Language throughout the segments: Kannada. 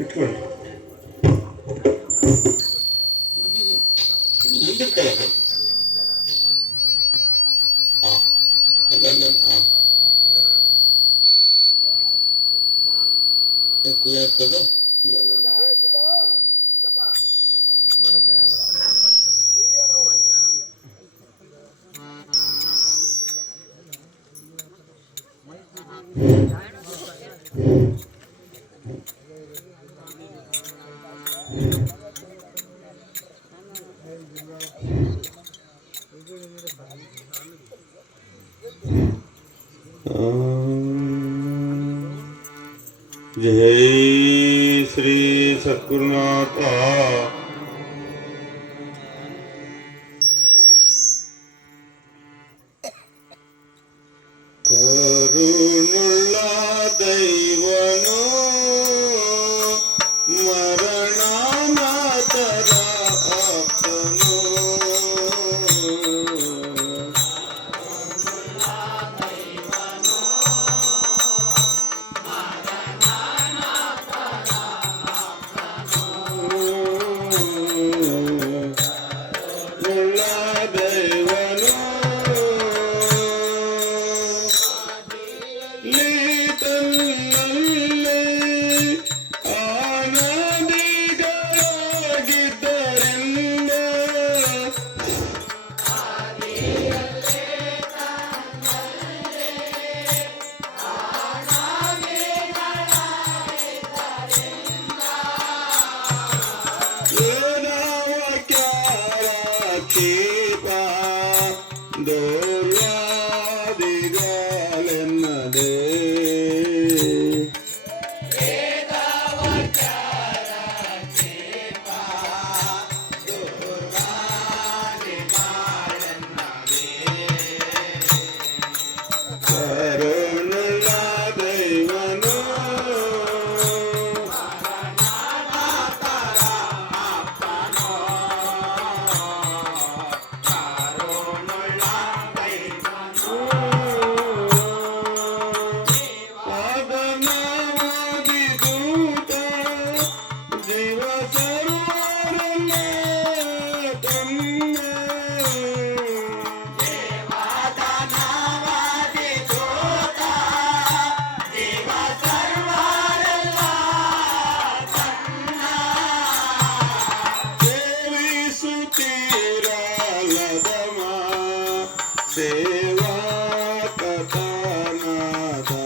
ಇಟ್ಕೊಳ್ಳಿ ಮುಂದಕ್ಕೆ ಕುಯ್ಯತ್ತದು जय श्री सद्गुरुनाथ करुणुल्ल दैवनो मरणानतर आप्तनो सेवा कथानादा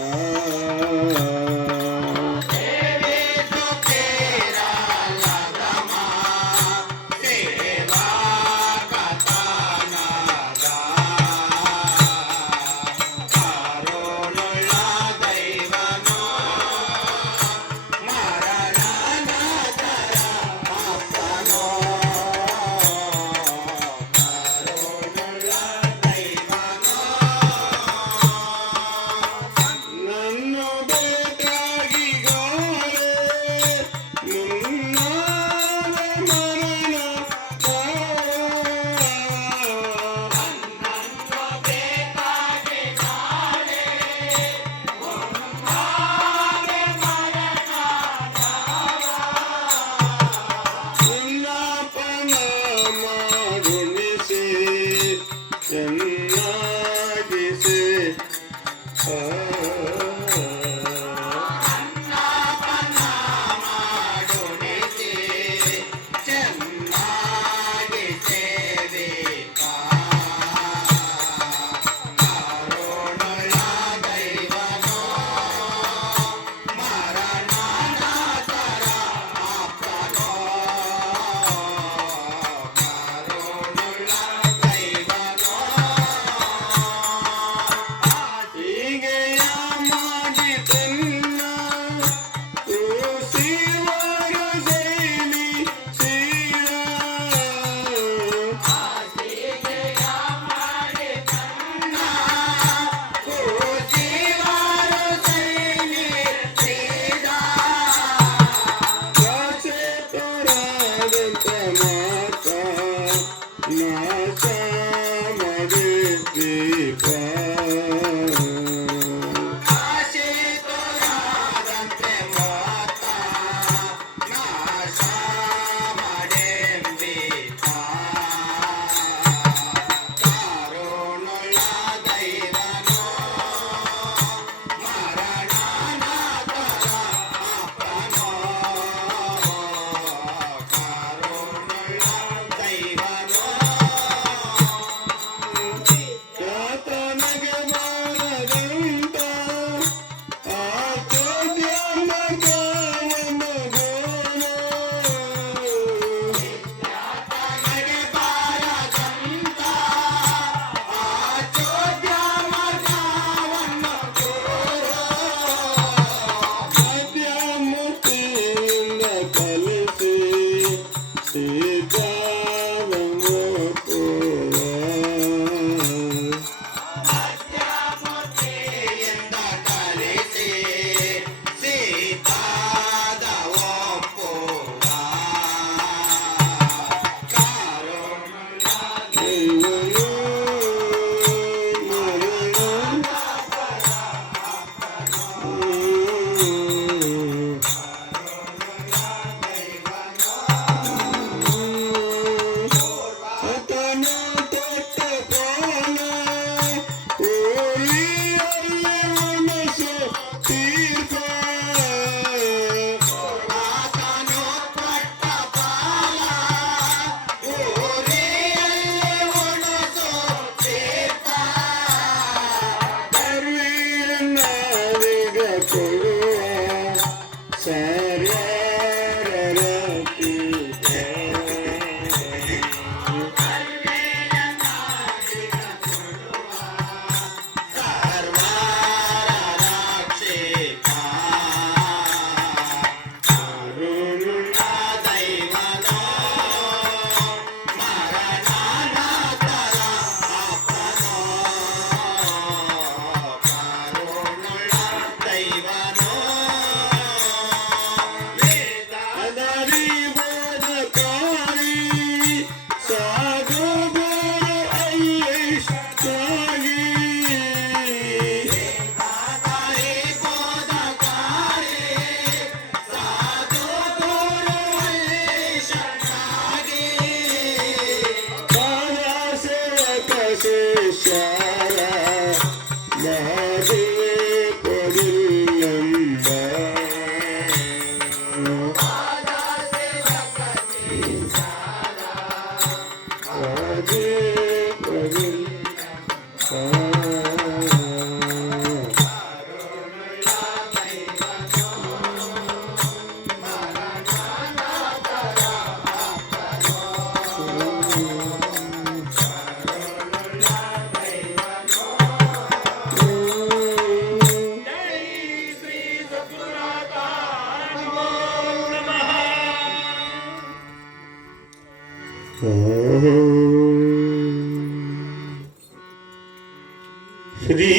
ಶ್ರೀ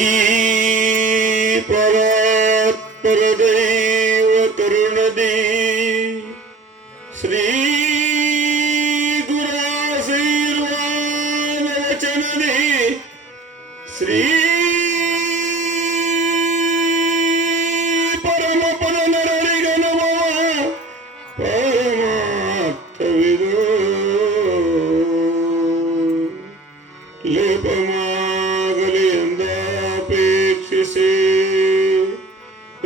ಪರಾತ್ಪರದೈವ ಕರುಣದಿ ಶ್ರೀ ಗುರಾಶೀರ್ವಾದವಚನದಿ ಶ್ರೀ ಪರಮಪದ ನರಳಿಗ ನಮಃ ಪರಮಾರ್ಥವಿದು ಲೇಪಮಾಗಲಿ ಎಂದಾಪೇಕ್ಷಿಸಿ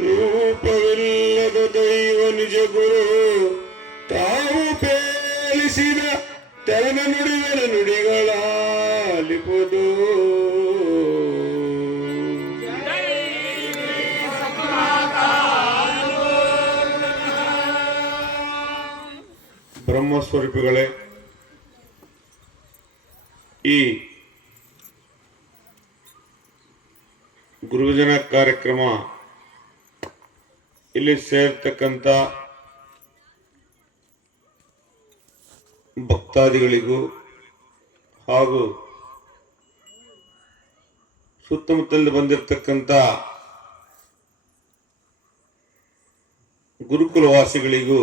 ರೂಪವಿಲ್ಲದ ದೈವ ನಿಜ ಗುರು ತಾವು ಪೇಳಿಸಿದ ತೆರನ ನುಡಿಗಳ ನುಡಿಗಳಾಲಿಪುದು ಬ್ರಹ್ಮಸ್ವರೂಪಿಗಳೇ, ಈ ಗುರುಜನ ಕಾರ್ಯಕ್ರಮ ಇಲ್ಲಿ ಸೇರ್ತಕ್ಕಂಥ ಭಕ್ತಾದಿಗಳಿಗೂ ಹಾಗೂ ಸುತ್ತಮುತ್ತಲಿಂದ ಬಂದಿರತಕ್ಕಂಥ ಗುರುಕುಲವಾಸಿಗಳಿಗೂ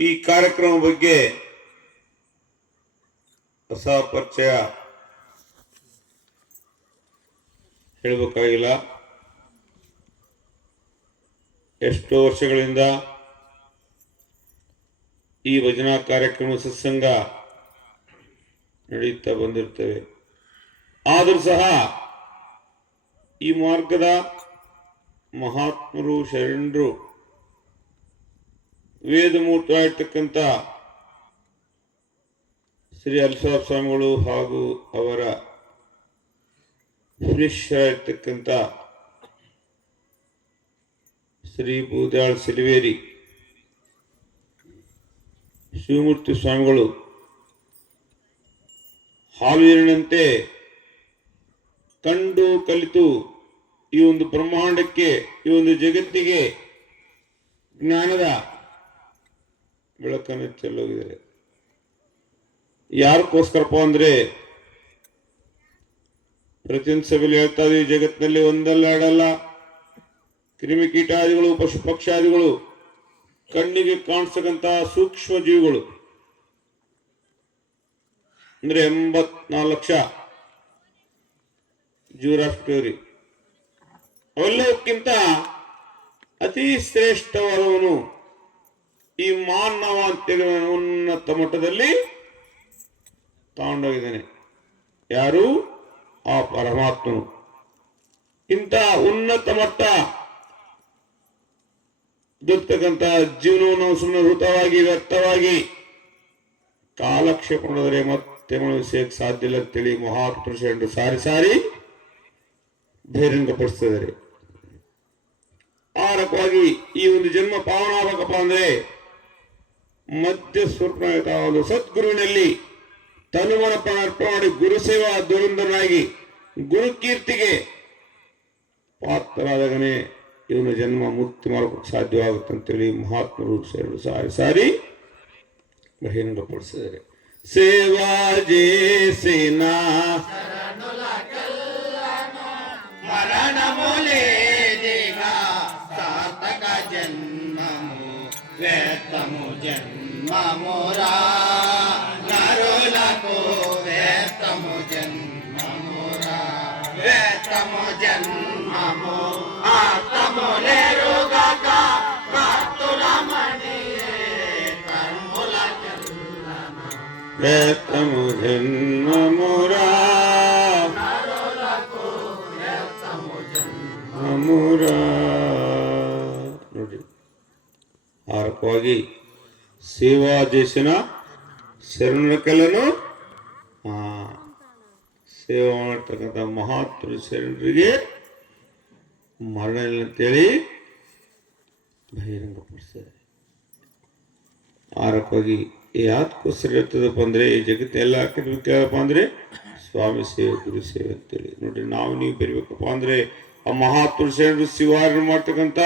ಈ ಕಾರ್ಯಕ್ರಮ ಬಗ್ಗೆ ಹೊಸ ಪರಿಚಯ ಹೇಳಬೇಕಾಗಿಲ್ಲ. ಎಷ್ಟೋ ವರ್ಷಗಳಿಂದ ಈ ಭಜನಾ ಕಾರ್ಯಕ್ರಮ ಸತ್ಸಂಗ ನಡೆಯುತ್ತಾ ಬಂದಿರ್ತೇವೆ. ಆದರೂ ಸಹ ಈ ಮಾರ್ಗದ ಮಹಾತ್ಮರು ಶರಣರು ವೇದಮೂರ್ತರಾಗಿರ್ತಕ್ಕಂಥ ಶ್ರೀ ಅಲ್ಸಾಬ್ ಸ್ವಾಮಿಗಳು ಹಾಗೂ ಅವರ ಶಿಷ್ಯರಾಗಿರ್ತಕ್ಕಂಥ ಶ್ರೀ ಬೂದ್ಯಾಳ್ ಸಿಲ್ವೇರಿ ಶಿವಮೂರ್ತಿ ಸ್ವಾಮಿಗಳು ಹಾಲುನಂತೆ ಕಂಡು ಕಲಿತು ಈ ಒಂದು ಬ್ರಹ್ಮಾಂಡಕ್ಕೆ, ಈ ಒಂದು ಜಗತ್ತಿಗೆ ಜ್ಞಾನದ ಬೆಳಕನ್ನು ಚೆಲ್ಲೋಗಿದ್ದಾರೆ. ಯಾರಕ್ಕೋಸ್ಕರಪ್ಪ ಅಂದ್ರೆ, ಪ್ರತಿಯೊಂದು ಸಭೆಯಲ್ಲಿ ಹೇಳ್ತಾ ಇದೀವಿ, ಜಗತ್ತಿನಲ್ಲಿ ಒಂದಲ್ಲ ಎರಡಲ್ಲ ಕ್ರಿಮಿಕೀಟಾದಿಗಳು, ಪಶು ಪಕ್ಷಾದಿಗಳು, ಕಣ್ಣಿಗೆ ಕಾಣಿಸ್ತಕ್ಕಂಥ ಸೂಕ್ಷ್ಮ ಜೀವಿಗಳು ಅಂದ್ರೆ 84 ಲಕ್ಷ ಜೀವರಾಶಿ. ಅವೆಲ್ಲಕ್ಕಿಂತ ಅತಿ ಶ್ರೇಷ್ಠವಾದವನು ಈ ಮಾನವ ಅಂತೇಳಿ ಉನ್ನತ ಮಟ್ಟದಲ್ಲಿ ತಗೊಂಡೋಗಿದ್ದಾನೆ. ಯಾರು? ಆ ಪರಮಾತ್ಮನು. ಇಂಥ ಉನ್ನತ ಮಟ್ಟ ಇರ್ತಕ್ಕಂಥ ಜೀವನವನ್ನು ಸುಮ್ಮನೆ ವೃತವಾಗಿ ವ್ಯರ್ಥವಾಗಿ ಕಾಲಕ್ಷೇಪ ಮಾಡಿದರೆ ಮತ್ತೆ ವಿಷಯಕ್ಕೆ ಸಾಧ್ಯ ಇಲ್ಲ ಅಂತೇಳಿ ಮಹಾಪುರುಷರು ಸಾರಿ ಸಾರಿ ಬಹಿರಂಗಪಡಿಸ್ತಿದ್ದಾರೆ. ಆ ರಕವಾಗಿ ಈ ಒಂದು ಜನ್ಮ ಪಾವನ ಆಗಬೇಕಪ್ಪ ಅಂದ್ರೆ ಮಧ್ಯ ಸ್ವರೂಪನಾದ ಒಂದು ಸದ್ಗುರುವಿನಲ್ಲಿ ತನುಮನಪ್ಪ ಅರ್ಪಣೆ ಮಾಡಿ ಗುರುಸೇವಾ ದುರಂಧನಾಗಿ ಗುರುಕೀರ್ತಿಗೆ ಪಾತ್ರರಾದಾಗನೇ ಇವನ ಜನ್ಮ ಮುಕ್ತಿ ಮಾಡೋಕ್ಕೆ ಸಾಧ್ಯವಾಗುತ್ತೆ ಅಂತೇಳಿ ಮಹಾತ್ಮರು ಸಾರಿ ಸಾರಿ ಬಹಿರಂಗಪಡಿಸಿದ್ದಾರೆ. ಸೇವಾ ಜೇಸಿನ ಮರಣ ಮೂಲೆ ಸಾರ್ಥಕ ಜನ್ಮಮು ವ್ಯರ್ಥಮು ಜನ್ಮ ಮೋರಾ ನರುಲಕೋ ವ್ಯರ್ಥಮು ಜನ್ಮ ಮೋರಾ ವ್ಯರ್ಥಮು ಜನ್ಮಮು ಆತ್ಮೂಲೆ ರೋಗಕ ಕಾತುಲ ಮಣಿಯೇ ಕರ್ಮುಲ ಚಲ್ಲನ ವ್ಯರ್ಥಮು ಜನ್ಮ ಮೋರಾ ನೋಡಿ. ಆರಕವಾಗಿ ಸೇವಾ ದೇಶನ ಶರಣರ ಕಲೆನು ಸೇವಾ ಮಾಡ್ತಕ್ಕಂಥ ಮಹಾತ್ಮ ಶರಣರಿಗೆ ಮರಣ ಇಲ್ಲ ಅಂತೇಳಿ ಬಹಿರಂಗಪಡಿಸ್ತಾರೆ. ಆರಕವಾಗಿ ಯಾತಕ್ಕೋಸ್ಕರ ಇರ್ತದಪ್ಪ ಅಂದ್ರೆ, ಈ ಜಗತ್ತು ಎಲ್ಲ ಕೇಳಪ್ಪ ಅಂದ್ರೆ ಸ್ವಾಮಿ ಸೇವೆ, ಗುರು ಸೇವೆ ಅಂತೇಳಿ. ನೋಡಿ, ನಾವು ನೀವು ಬರಬೇಕಪ್ಪ ಅಂದ್ರೆ ಆ ಮಹಾತ್ಮ ಶರಣರು ಶಿವಾರಣ ಮಾಡ್ತಕ್ಕಂಥ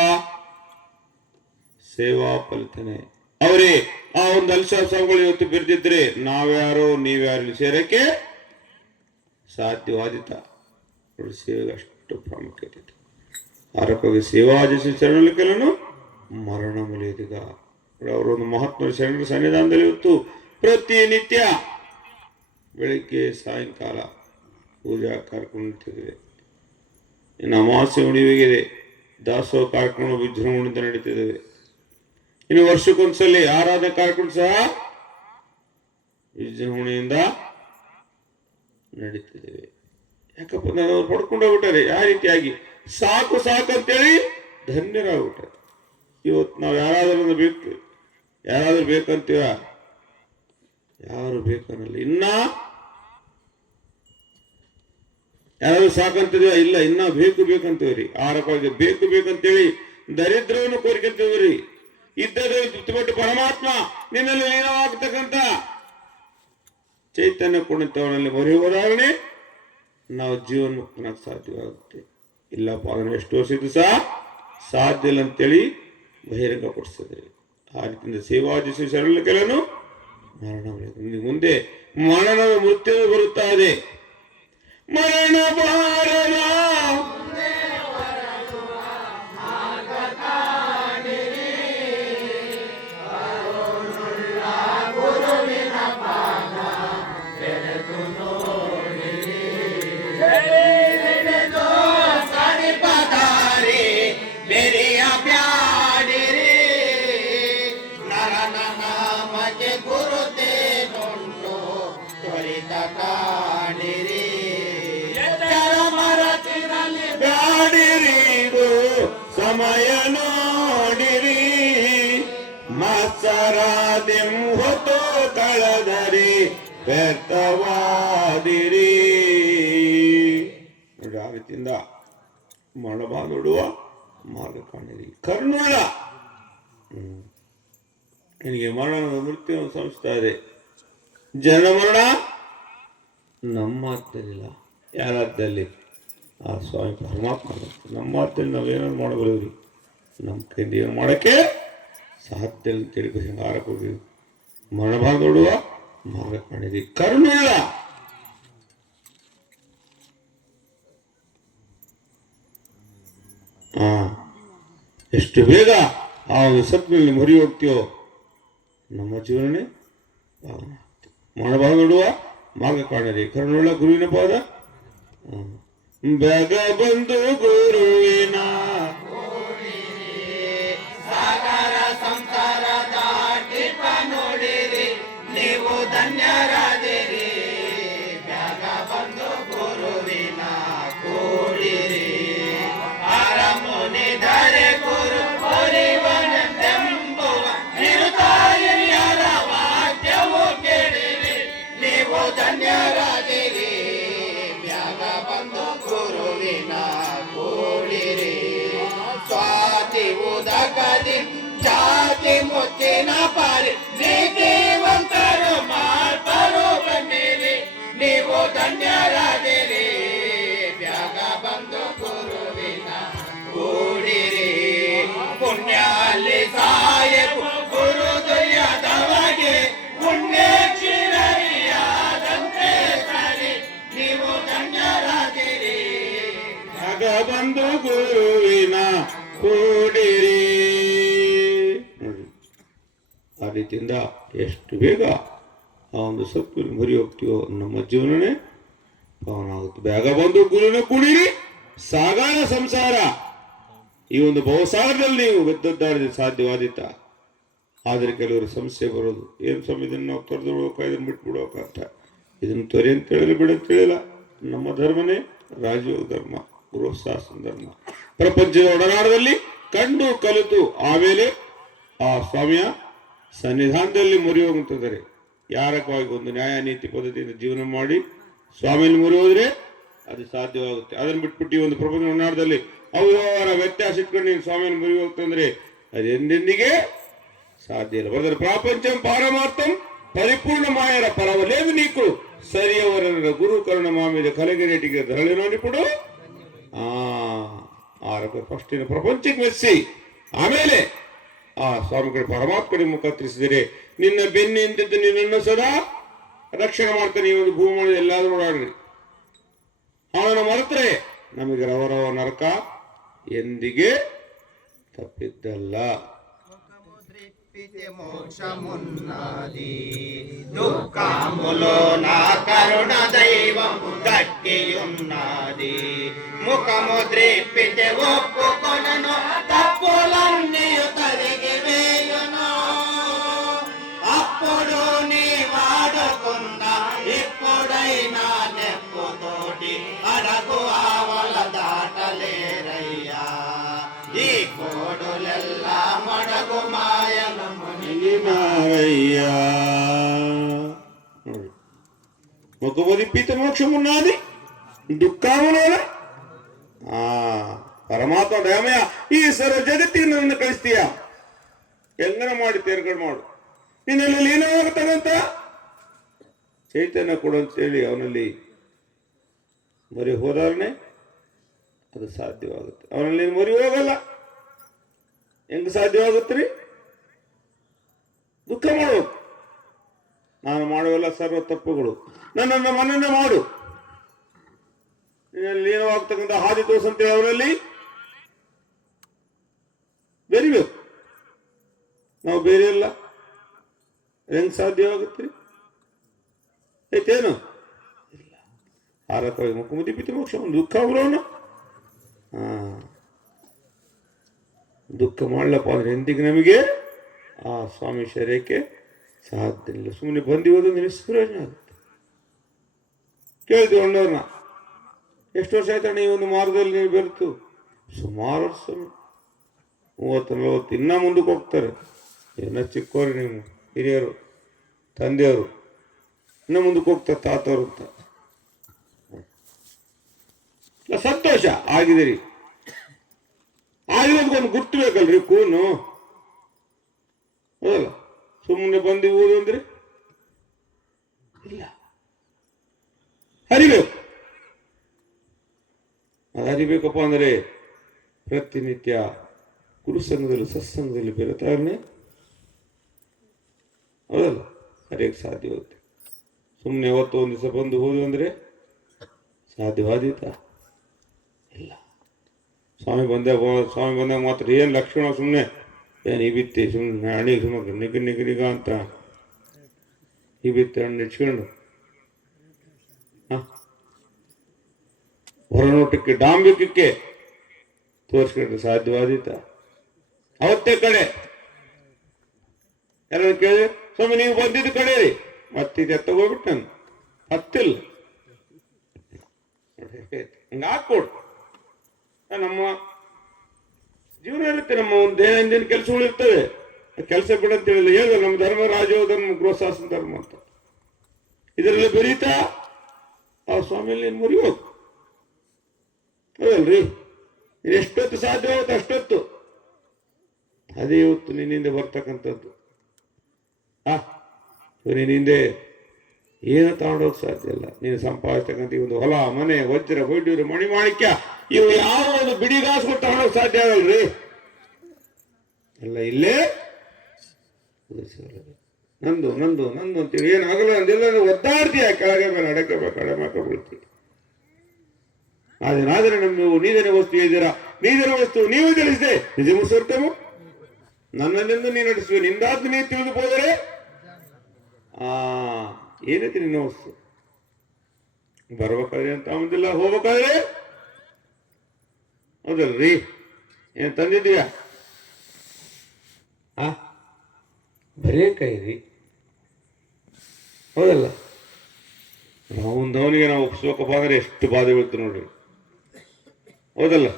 ಸೇವಾ ಫಲಿತನೆ. ಅವರೇ ಆ ಒಂದು ಅಲ್ಶಾಸ್ವಾಮಿಗಳು ಇವತ್ತು ಬಿರ್ದಿದ್ರೆ ನಾವ್ಯಾರೋ ನೀವ್ಯಾರು ಸೇರಕ್ಕೆ ಸಾಧ್ಯವಾದಿತ. ಸೇವೆಗೆ ಅಷ್ಟು ಪ್ರಾಮುಖ್ಯತೆ ಇದೆ. ಆರಕ್ಕಾಗಿ ಸೇವಾದಿಸಿ ಶರಣಲಿಕೆಯನ್ನು ಮರಣ ಮುಲಿಯದಿಗ ಅವರೊಂದು ಮಹಾತ್ಮರ ಶರಣರ ಸನ್ನಿಧಾನದಲ್ಲಿ ಇವತ್ತು ಪ್ರತಿನಿತ್ಯ ಬೆಳಿಗ್ಗೆ ಸಾಯಂಕಾಲ ಪೂಜಾ ಕಾರ್ಯಕ್ರಮ ನಡೀತಿದೆ. ಇನ್ನು ಅಮಾವಾಸ್ಯೆ ಉಣಿವಿಗಿದೆ, ದಾಸೋಹ ಕಾರ್ಯಕ್ರಮ ವಿಜೃಂಭಣೆಯಿಂದ ನಡೀತಿದ್ದೇವೆ. ಇನ್ನು ವರ್ಷಕ್ಕೊಂದ್ಸಲಿ ಆರಾಧನಾ ಕಾರ್ಯಕ್ರಮ ಸಹ ವಿಜೃಂಭಣೆಯಿಂದ ನಡೀತಿದ್ದೇವೆ. ಯಾಕಪ್ಪ ನಾನು ಅವ್ರು ಪಡ್ಕೊಂಡು ಹೋಗ್ಬಿಟ್ಟಾರೆ. ಯಾವ ರೀತಿಯಾಗಿ ಸಾಕು ಸಾಕು ಅಂತೇಳಿ ಧನ್ಯರಾಗ್ಬಿಟ್ಟಾರೆ. ಇವತ್ತು ನಾವು ಯಾರಾದ್ರೂ ಬೇಕಂತೀವ, ಯಾರು ಬೇಕನ್ನಲ್ಲ. ಇನ್ನ ಯಾರಾದ್ರೂ ಸಾಕಂತಿದೀವ, ಇಲ್ಲ ಇನ್ನ ಬೇಕಂತೀವ್ರಿ. ಆರಕ್ಕಾಗಿ ಬೇಕಂತೇಳಿ ದರಿದ್ರವನ್ನು ಕೋರಿಕಂತೀವ್ರಿ. ಇದ್ದದಲ್ಲಿ ತೃಪ್ತಿಪಟ್ಟು ಪರಮಾತ್ಮ ನಿನ್ನಲ್ಲಿ ಲೀನವಾಗ್ತಕ್ಕಂಥ ಚೈತನ್ಯ ಕುಣಿತವನಲ್ಲಿ ಮೊರೆ ಹೋದಾಗಲೇ ನಾವು ಜೀವನ ಮುಕ್ತನಾಗ ಸಾಧ್ಯವಾಗುತ್ತೆ. ಇಲ್ಲಪ್ಪ ಅದನ್ನು ಎಷ್ಟು ವರ್ಷದ್ದು ಸಹ ಸಾಧ್ಯ ಇಲ್ಲ ಅಂತೇಳಿ ಬಹಿರಂಗ ಪಡಿಸಿದ್ರಿ. ಆ ರೀತಿಯಿಂದ ಸೇವಾದಿಸಿ ಶರಣಲಿಕೆಯನ್ನು ಮರಣ ಮುಂದೆ ಮರಣದ ಮೃತ್ಯು ಬರುತ್ತಾ ಇದೆ. ಮರಣ ಬಾರದ ಸಮಯ ನೋಡಿರಿ, ಮತ್ಸರಾದಿಂ ಹೊತ್ತು ಕಳೆದರಿ ವ್ಯರ್ಥವಾದಿರಿ. ನೋಡಿ, ಆ ರೀತಿಯಿಂದ ಮಾಡಬಾರ್ದುಡುವ ಮಾರ್ಗ ಕಾಣಿರಿ. ಕರ್ನುಳ್ಳ ನಿನಗೆ ಮರಣದ ಮೃತ್ಯು ಸಂಸ್ಥಾ ಇದೆ. ಜನ ಮರಣ ನಮ್ಮ ಮಾತಲ್ಲಿಲ್ಲ, ಯಾರದ್ದಲ್ಲಿ ಆ ಸ್ವಾಮಿ ಪರಮಾತ್ಮ. ನಮ್ಮ ಮಾತಲ್ಲಿ ನಾವೇನಾದ್ರು ಮಾಡಬಲ್ರಿ, ನಮ್ಮ ಕೈಯಿಂದ ಏನು ಮಾಡೋಕ್ಕೆ ಸಾಧ್ಯ ಅಂತೇಳಿ ಹಿಂಗಾರಕ್ಕೆ ಹೋಗಿ ಮರಣಬಾರ್ದೊಡುವ ಮಾರ್ಗ ಕಾಣಿರಿ. ಕರುಣುಳ್ಳ ಎಷ್ಟು ಬೇಗ ಆ ಒಂದು ಸತ್ನಲ್ಲಿ ಮೊರಿ ಹೋಗ್ತೀಯೋ ನಮ್ಮ ಜೀವನನೇ ಮಾಡಬಾರ್ದೊಡುವ ಮಾರ್ಗ ಕಾಣಿರಿ. ಕರುಣುಳ್ಳ ಗುರುವಿನ ಪಾದ ಬೇಗ ಬಂದು ಗುರುವಿನ ಸಾಗರ ಸಂಸಾರ ದಾಟಿಪ ನೋಡಿರಿ, ನೀವು ಧನ್ಯರಾದಿರಿ. ಬೇಗ ಬಂದು ಗುರುವಿನ ಕೂಡಿರಿ. ಆರಮುನಿದರೆ ಗುರು ಹೊರಿವನೆಂಬುವ ನಿರುತಾಯಿಯರ ವಾಕ್ಯವು ಕೇಳಿರಿ, ನೀವು ಧನ್ಯರಾದಿರಿ. ಬೇಗ ಬಂದು ಗುರುವಿನ ಕೂಡಿರಿ. ಸ್ವಾತಿ ಉದಕದಿ ಜಾತಿ ಮುತ್ತಿನ ಪಾರಿ ನೀತಿವಂತರು ಮಾತರು ಬನ್ನಿರಿ, ನೀವು ಧನ್ಯರಾದಿರಿ. ಬೇಗ ಬಂದು ಗುರುವಿನ ಕೂಡಿರಿ. ಪುಣ್ಯಲ್ಲಿ ಸಾಯಬು ಗುರು ದೊಯ್ಯದವಗೆ ಪುಣ್ಯ ಚಿರರಿಯಾದಂತೆ ಸರಿ, ನೀವು ಧನ್ಯರಾದಿರಿ. ಬೇಗ ಬಂದು ಗುರುವಿನ ಕೂಡಿರಿ. ನೋಡಿ, ಆ ರೀತಿಯಿಂದ ಎಷ್ಟು ಬೇಗ ಆ ಒಂದು ಸತ್ವ ಮರಿ ಹೋಗ್ತೀವೋ ನಮ್ಮ ಜೀವನನೇ ಪವನ ಆಗುತ್ತೆ. ಬೇಗ ಬಂದು ಗುರುವಿನ ಕೂಡಿರಿ. ಸಾಗರ ಸಂಸಾರ, ಈ ಒಂದು ಬಹುಸಾಗರದಲ್ಲಿ ನೀವು ಬೆದ್ದದ್ದಾಡಿದ್ರೆ ಸಾಧ್ಯವಾದಿತ್ತ. ಆದರೆ ಕೆಲವರು ಸಮಸ್ಯೆ ಬರೋದು, ಏನು ಸ್ವಾಮಿ ಇದನ್ನು ನಾವು ತೊರೆದು ಇದನ್ನು ಬಿಟ್ಬಿಡೋಕಂತ, ಇದನ್ನು ತೊರೆ ಅಂತ ಹೇಳಿದ್ರೆ ಬಿಡಂತ ಹೇಳಿಲ್ಲ. ನಮ್ಮ ಧರ್ಮನೇ ರಾಜಯೋಗ ಧರ್ಮ, ಗೃಹಸ್ಥಾಸನ ಧರ್ಮ. ಪ್ರಪಂಚದ ಒಡನಾಡದಲ್ಲಿ ಕಂಡು ಕಲಿತು ಆಮೇಲೆ ಆ ಸ್ವಾಮಿಯ ಸನ್ನಿಧಾನದಲ್ಲಿ ಮೊರೆ ಹೋಗುತ್ತಿದ್ದಾರೆ. ಯಾರಕವಾಗಿ ಒಂದು ನ್ಯಾಯ ನೀತಿ ಪದ್ಧತಿಯಿಂದ ಜೀವನ ಮಾಡಿ ಸ್ವಾಮಿಯಲ್ಲಿ ಮೊರೆ ಹೋದ್ರೆ ಅದು ಸಾಧ್ಯವಾಗುತ್ತೆ. ಅದನ್ನು ಬಿಟ್ಬಿಟ್ಟು ಈ ಒಂದು ಪ್ರಪಂಚ ಒಡನಾಡದಲ್ಲಿ ಅವ್ಯವಹಾರ ವ್ಯತ್ಯಾಸ ಇಟ್ಕೊಂಡು ನೀನು ಸ್ವಾಮಿಯನ್ನು ಮೊರೆ ಹೋಗ್ತಂದ್ರೆ ಅದು ಎಂದೆಂದಿಗೆ ಸಾಧ್ಯ ಇಲ್ಲ. ಬರೆದರೆ ಪ್ರಾಪಂಚಂ ಪಾರಮಾರ್ಥಂ ಪರಿಪೂರ್ಣ ಮಾಯರ ಪರವಲೇವು ನೀಕು ಸರಿಯವರ ಗುರು ಕರುಣ ಮಾಮಿದ ಕಲಗಿರೇಟಿಗೆ ಧರಳಿ ನೋಡಿಬಿಡು. ಫಸ್ಟಿನ ಪ್ರಪಂಚಕ್ಕೆ ಮೆಚ್ಚಿ ಆಮೇಲೆ ಆ ಸ್ವಾಮಿಗಳು ಪರಮಾತ್ಮನ ಮುಖ ತಿಳಿಸಿದರೆ ನಿನ್ನ ಬೆನ್ನು ಎಂತಿದ್ದು ನಿನ್ನನ್ನು ಸದಾ ರಕ್ಷಣೆ ಮಾಡ್ತಾನೆ. ಈ ಒಂದು ಭೂಮಿ ಎಲ್ಲಾದ್ರೂ ಓಡಾಡ್ರಿ, ಅವನನ್ನು ಮರೆತರೆ ನಮಗೆ ರವರವ ನರಕ ಎಂದಿಗೆ ತಪ್ಪಿದ್ದಲ್ಲ. మోక్షమున్నది దుఃఖములోన కరుణ దైవము దక్కియున్నది. ముఖము ద్రిప్పితే ఒప్పుకొనను తప్పులన్నీ తరిగి వేయును. అప్పుడు నీ వాడుకున్న ఇప్పుడైనా నెప్పుతోటి అడగు ఆవల దాటలేరయ్యా. ఈ కోడులెల్ల మడగు మాయను మారయ్యా. ముఖముదిప్పిత మోక్షమున్నది ದುಃಖಾವಲೋನ. ಪರಮಾತ್ಮ ದಯಮಯ ಈ ಸರ್ವ ಜಗತ್ತಿಗೆ ನನ್ನನ್ನು ಕಳಿಸ್ತೀಯ. ಹೆಂಗನ ಮಾಡಿ ತೇರ್ಗಡೆ ಮಾಡು. ನಿನ್ನಲ್ಲಿ ಲೀನವಾಗುತ್ತಾನಂತ ಚೈತನ್ಯ ಕೊಡು ಅಂತೇಳಿ ಅವನಲ್ಲಿ ಮರಿ ಹೋದಾರನೆ ಅದು ಸಾಧ್ಯವಾಗುತ್ತೆ. ಅವನಲ್ಲಿ ಮರಿ ಹೋಗಲ್ಲ. ಹೆಂಗ ಸಾಧ್ಯವಾಗುತ್ತೀರಿ? ದುಃಖ ಮಾಡಬೇಕು. ನಾನು ಮಾಡುವೆಲ್ಲ ಸರ್ವ ತಪ್ಪುಗಳು, ನನ್ನನ್ನು ಮನನ ಮಾಡು. ನಿನ್ನಲ್ಲಿ ಲೀನವಾಗ್ತಕ್ಕಂಥ ಹಾದಿ ತೋರಿಸಂತೇಳಿ ಅವರಲ್ಲಿ ಬೆರಿಬೇಕು. ನಾವು ಬೇರೆ ಇಲ್ಲ. ಹೆಂಗ್ ಸಾಧ್ಯವಾಗುತ್ತೆ? ಐತೇನು ಇಲ್ಲ. ಆರಕವಾಗಿ ಮುಖಮುದಿ ಪಿತಿ ಮೋಕ್ಷ ದುಃಖ ಅವರೋಣ. ದುಃಖ ಮಾಡ್ಲಪ್ಪ ಅಂದ್ರೆ ಎಂದಿಗೆ ನಮಗೆ ಆ ಸ್ವಾಮಿ ಶರೀರಕ್ಕೆ ಸಾಧ್ಯ ಇಲ್ಲ. ಸುಮ್ಮನೆ ಬಂದಿರೋದು ನಿಷ್ಪ್ರಯೋಜನ ಆಗುತ್ತೆ. ಕೇಳಿದ್ವಿ ಅಣ್ಣವ್ರನ್ನ, ಎಷ್ಟು ವರ್ಷ ಆಯ್ತಣ್ಣ ಈ ಒಂದು ಮಾರ್ಗದಲ್ಲಿ ನೀವು ಬೆರೆತು? ಸುಮಾರು ವರ್ಷ, 30-40. ಇನ್ನೂ ಮುಂದಕ್ಕೆ ಹೋಗ್ತಾರೆ. ಏನೋ ಚಿಕ್ಕವರು, ನೀವು ಹಿರಿಯರು, ತಂದೆಯವರು ಇನ್ನೂ ಮುಂದಕ್ಕೆ ಹೋಗ್ತಾರೆ, ತಾತವರು ಅಂತ. ಸಂತೋಷ ಆಗಿದಿರಿ. ಆಗಿರೋದಕ್ಕೊಂದು ಗುರ್ತು ಬೇಕಲ್ರಿ, ಕೂನು. ಹೌದಲ್ಲ? ಸುಮ್ಮನೆ ಬಂದಿರುವುದು ಅಂದ್ರೆ ಇಲ್ಲ, ಹರಿಬೇಕು. ಅದು ಹರಿಬೇಕಪ್ಪ ಅಂದರೆ ಪ್ರತಿನಿತ್ಯ ಗುರುಸಂಘದಲ್ಲಿ ಸತ್ಸಂಗದಲ್ಲಿ ಬೆರೆತಾರನೆ, ಹೌದಲ್ಲ, ಹರಿಯಕ್ಕೆ ಸಾಧ್ಯವಾಗುತ್ತೆ. ಸುಮ್ಮನೆ ಯಾವತ್ತೋ ಒಂದು ದಿವಸ ಬಂದು ಹೋದು ಅಂದರೆ ಸಾಧ್ಯವಾದೀತ ಇಲ್ಲ. ಸ್ವಾಮಿ ಬಂದಾಗ ಮಾತ್ರ ಏನು ಲಕ್ಷಣ, ಸುಮ್ಮನೆ ಏನು ಈ ಬಿತ್ತಿ ಸುಮ್ಮನೆ ಹಣಿಗೆ ಸುಮ್ಮನೆ ನಿಗ ಅಂತ ಈ ಬಿತ್ತಿ ಹಣ್ಣು ಇಟ್ಕೊಂಡು ಹೊರನೋಟಕ್ಕೆ ಡಾಂಬಿಕಕ್ಕೆ ತೋರಿಸ್ಕೊಂಡ್ರೆ ಸಾಧ್ಯವಾದೀತ? ಅವತ್ತೇ ಕಡೆ ಎಲ್ಲ ಕೇಳಿ, ಸ್ವಾಮಿ ನೀವು ಬಂದಿದ್ದು ಕಡೆ ರೀ, ಮತ್ತಿದೆ ತಗೋಬಿಟ್ಟು ನಾನು ಹತ್ತಿಲ್ಲ. ಹಂಗೆ ಹಾಕ್ಕೊಡು. ನಮ್ಮ ಜೀವನ ಇರುತ್ತೆ, ನಮ್ಮ ಒಂದು ದೈನಂದಿನ ಕೆಲಸಗಳು ಇರ್ತವೆ. ಕೆಲಸ ಬಿಡಂತ ಹೇಳಿಲ್ಲ. ಹೇಳ ನಮ್ಮ ಧರ್ಮ ರಾಜೋ ಧರ್ಮ ಗೃಹಶಾಸನ ಧರ್ಮ ಅಂತ ಇದರಲ್ಲಿ ಬೆರೀತಾ ಆ ಸ್ವಾಮಿಯಲ್ಲಿ ಮುರಿಯೋದು. ಹೌದಲ್ರಿ? ನೀನು ಎಷ್ಟೊತ್ತು ಸಾಧ್ಯವಾಗುತ್ತೆ ಅಷ್ಟೊತ್ತು. ಅದೇ ಇವತ್ತು ನಿನ್ನಿಂದ ಬರ್ತಕ್ಕಂಥದ್ದು. ನಿನ್ನಿಂದೆ ಏನು ತಗೊಂಡೋಗಿ ಸಾಧ್ಯ ಇಲ್ಲ. ನೀನು ಸಂಪಾದಿಸ್ತಕ್ಕಂಥ ಒಂದು ಹೊಲ, ಮನೆ, ವಜ್ರ, ವೈಡ್ಯೂರು, ಮಣಿಮಾಣಿಕ್ಯ, ಇವು ಯಾವ ಒಂದು ಬಿಡಿಗಾಸು ಕೊಟ್ಟು ತಗೊಂಡೋಗಿ ಸಾಧ್ಯ ಆಗಲ್ರಿ. ಎಲ್ಲ ಇಲ್ಲೇ ನಂದು ನಂದು ನಂದು ಅಂತೀವಿ. ಏನಾಗಲ್ಲ ಅಂದಿಲ್ಲ, ಒದ್ದಾಡ್ತೀಯ, ಕೆಳಗೆ ಮೇಲೆ ಅಡಕೆ ಬೇಕು, ಅಡಮಾಕ ಬೀಳ್ತೀವಿ. ಆದರೆ ನಮ್ಮ ನೀರಿನ ವಸ್ತು ಇದ್ದೀರಾ, ನೀರಿನ ವಸ್ತು ನೀವು ತಿಳಿಸಿದೆ ನಿಜ ಮುಸರ್ತೇವು. ನನ್ನನ್ನೆಂದು ನೀನು ನಡೆಸುವೆ, ನಿಂದಾದ್ದು ನೀವು ತಿಳಿದು ಹೋದರೆ ಏನೈತಿ ನಿನ್ನ ವಸ್ತು? ಬರ್ಬೇಕಾದ್ರೆ ಅಂತ ಆಮದಿಲ್ಲ, ಹೋಗ್ಬೇಕಾದ್ರೆ ಹೌದಲ್ರಿ? ಏನ್ ತಂದಿದ್ದೀಯಾ? ಬರೇ ಕೈರಿ, ಹೌದಲ್ಲ? ನಾವೊಂದವನಿಗೆ ನಾವು ಒಪ್ಪಿಸ್ಬೇಕಪ್ಪ ಅಂದ್ರೆ ಎಷ್ಟು ಬಾಧೆ ಬೀಳ್ತು ನೋಡ್ರಿ, ಹೌದಲ್ಲ?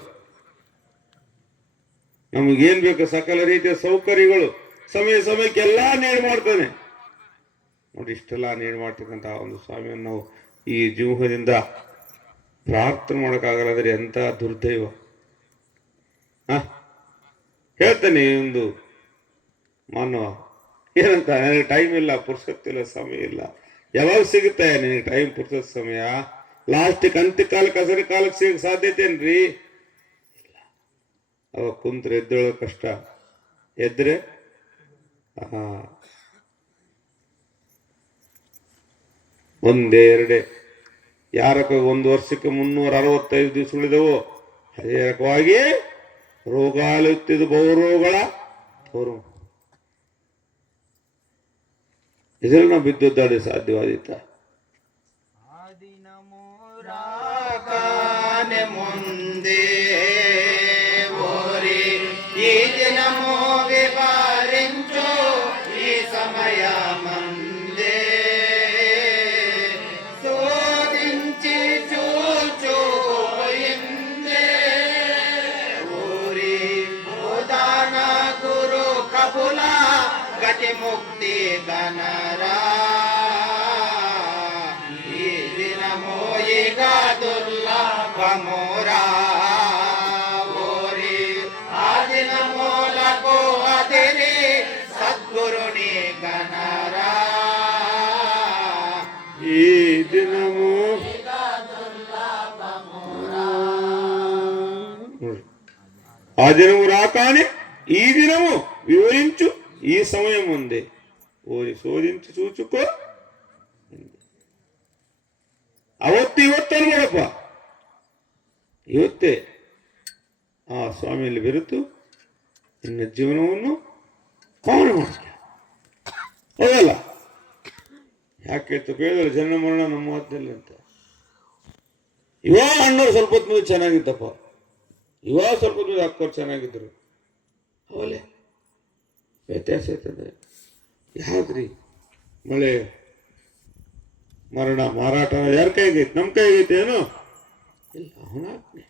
ನಮಗೇನ್ ಬೇಕು ಸಕಲ ರೀತಿಯ ಸೌಕರ್ಯಗಳು ಸಮಯಕ್ಕೆಲ್ಲ ನೀಡು ಮಾಡ್ತಾನೆ ನೋಡಿ. ಇಷ್ಟೆಲ್ಲ ನೀಡು ಮಾಡ್ತಕ್ಕಂಥ ಒಂದು ಸ್ವಾಮಿಯನ್ನು ನಾವು ಈ ಜೀವನದಿಂದ ಪ್ರಾರ್ಥನೆ ಮಾಡೋಕ್ಕಾಗಲ್ಲಾದ್ರೆ ಎಂತ ದುರ್ದೈವ. ಹೇಳ್ತಾನೆ ಒಂದು ಮಾನವ ಏನಂತ, ನನಗೆ ಟೈಮ್ ಇಲ್ಲ, ಪುರ್ಸತ್ತಿಲ್ಲ, ಸಮಯ ಇಲ್ಲ. ಯಾವಾಗ ಸಿಗುತ್ತೆ ನಿನಗೆ ಟೈಮ್, ಪುರ್ಸತ್, ಸಮಯ? ಲಾಸ್ಟಿಗೆ ಅಂತ್ಯ ಕಾಲಕ್ಕೆ, ಹಸರಿ ಕಾಲಕ್ಕೆ ಸಿಗಕ್ಕೆ ಸಾಧ್ಯತೆ ಏನ್ರಿ? ಇಲ್ಲ. ಅವಾಗ ಕುಂತ್ರೆ ಎದ್ದೇಳೋ ಕಷ್ಟ, ಎದ್ರೆ ಒಂದೇ ಎರಡೇ ಯಾರಕ್ಕೆ 1 ವರ್ಷಕ್ಕೆ 365 ದಿವಸ ಉಳಿದವು ಅದೇ ರಕವಾಗಿ ರೋಗಾಲುತ್ತಿದ್ದು ಬಹುರೋಗಗಳ ತೋರು ಇದರಲ್ಲಿ ನಾವು ಬಿದ್ದದ್ದಾದ್ರೆ ಸಾಧ್ಯವಾದೀತ ಮುಂದೆ ಓರಿ ಈ ದಿನ ಮೋವಿ ಬಾರಿಂಚು ಈ ಸಮಯ ಮಂದೆ ಸೋದಿಂಚಿ ಚೂಚು ಹಿಂದೆ ಊರಿ ಉದಾನ ಗುರು ಕಬುಲ ಗತಿ ಮುಕ್ತಿ ಗಣರ ಈ ದಿನ ಮೋಯಿಗ ದುರ್ಲಭ ಮೋರ ಓರಿ ಆ ದಿನ ಮೂಲಕೋ ಅದಿರಿ ಸದ್ಗುರುನಿ ಗಣರ ಈ ದಿನವೂ ఆ దినము రాకానే ఈ దినము వివరించు ఈ సమయం ఉంది ఓరి శోధించి చూచుకో ಅವತ್ತು ಇವತ್ತು ನೋಡಪ್ಪ ಇವತ್ತೇ ಆ ಸ್ವಾಮಿಯಲ್ಲಿ ಬೆರೆತು ನಿನ್ನ ಜೀವನವನ್ನು ಪಾವನ ಮಾಡ್ತೀಯ ಹೌದಲ್ಲ ಯಾಕೆ ಕೇಳಿದ್ರೆ ಜನ್ಮ ಮರಣ ನಮ್ಮ ಹೊತ್ತಲ್ಲಿ ಅಂತ ಇವಾಗ ಅಣ್ಣವ್ರು ಸ್ವಲ್ಪ ಹೊತ್ತು ಮೇಲೆ ಚೆನ್ನಾಗಿದ್ದಪ್ಪ ಇವಾಗ ಸ್ವಲ್ಪ ಹೊತ್ತು ಅಕ್ಕವ್ರು ಚೆನ್ನಾಗಿದ್ರು ಅವಲೇ ವ್ಯತ್ಯಾಸ ಆಯ್ತದೆ ಯಾವ್ದ್ರಿ ಮಳೆ ಮರಣ ಮಾರಾಟ ಯಾರ ಕೈಗೈತೆ ನಮ್ಮ ಕೈಗೈತೆ ಏನೋ ಇಲ್ಲ ಅವನ ಆಜ್ಞೆ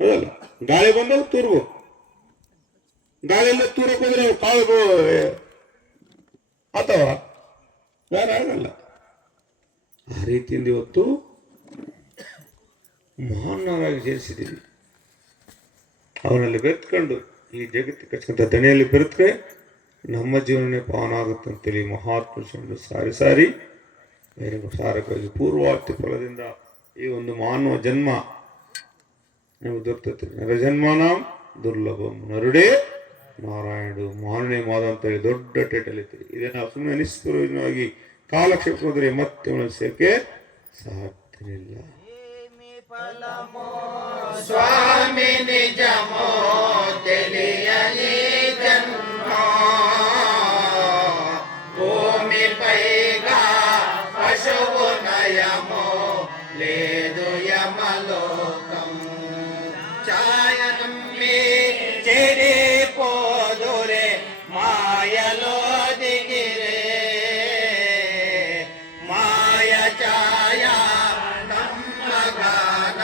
ಹೌದಲ್ಲ ಗಾಳಿ ಬಂದಾಗ ತೂರ್ಬೇಕು ಗಾಳಿಯೆಲ್ಲ ತೂರಕ್ಕೆ ಹೋದ್ರೆ ಕಾಳು ಅಥವಾ ಬೇರೆ ಆಗಲ್ಲ ಆ ರೀತಿಯಿಂದ ಇವತ್ತು ಮಹಾನ್ನರಾಗಿ ಜನಿಸಿದ್ದೀವಿ ಅವನಲ್ಲಿ ಬೆರೆತ್ಕೊಂಡು ಈ ಜಗತ್ತಿಗೆ ಕಚ್ಕೊಂತ ದಣಿಯಲ್ಲಿ ಬೆರೆತ್ರೆ ನಮ್ಮ ಜೀವನನೇ ಪಾವನ ಆಗುತ್ತಂತೇಳಿ ಮಹಾತ್ಮ ಸಾರಿ ಸಾರಿ ಬೇರೆ ಸಾರಕ್ಕಾಗಿ ಪೂರ್ವಾರ್ಥ ಫಲದಿಂದ ಈ ಒಂದು ಮಾನವ ಜನ್ಮ ನೀವು ದೊರ್ತತೆ ನರಜನ್ಮನ ದುರ್ಲಭಂ ನರುಡೇ ನಾರಾಯಣುಡು ಮಾನನೇ ಮಾದ ಅಂತ ಹೇಳಿ ದೊಡ್ಡ ಟೈಟಲ್ ಐತಿ ಇದನ್ನು ಸುಮ್ಮನೆ ನಿಷ್ಪ್ರಯೋಜನವಾಗಿ ಕಾಲಕ್ಷೇಪ ಹೋದರೆ ಮತ್ತೆ ಉಳಿಸೋಕೆ ಸಾಧ್ಯವಿಲ್ಲ ಸ್ವಾಮಿ ನಿಜಮೋ ತಿಳಿಯಲಿ ಜನ್ಮ ಭೂಮಿ ಪೈಗ పశువు నయమో లేదు యమలోకం ఛాయనమ్మి చెడిపోదురే మాయలో దిగిరే మాయ ఛాయ నమ్మగాన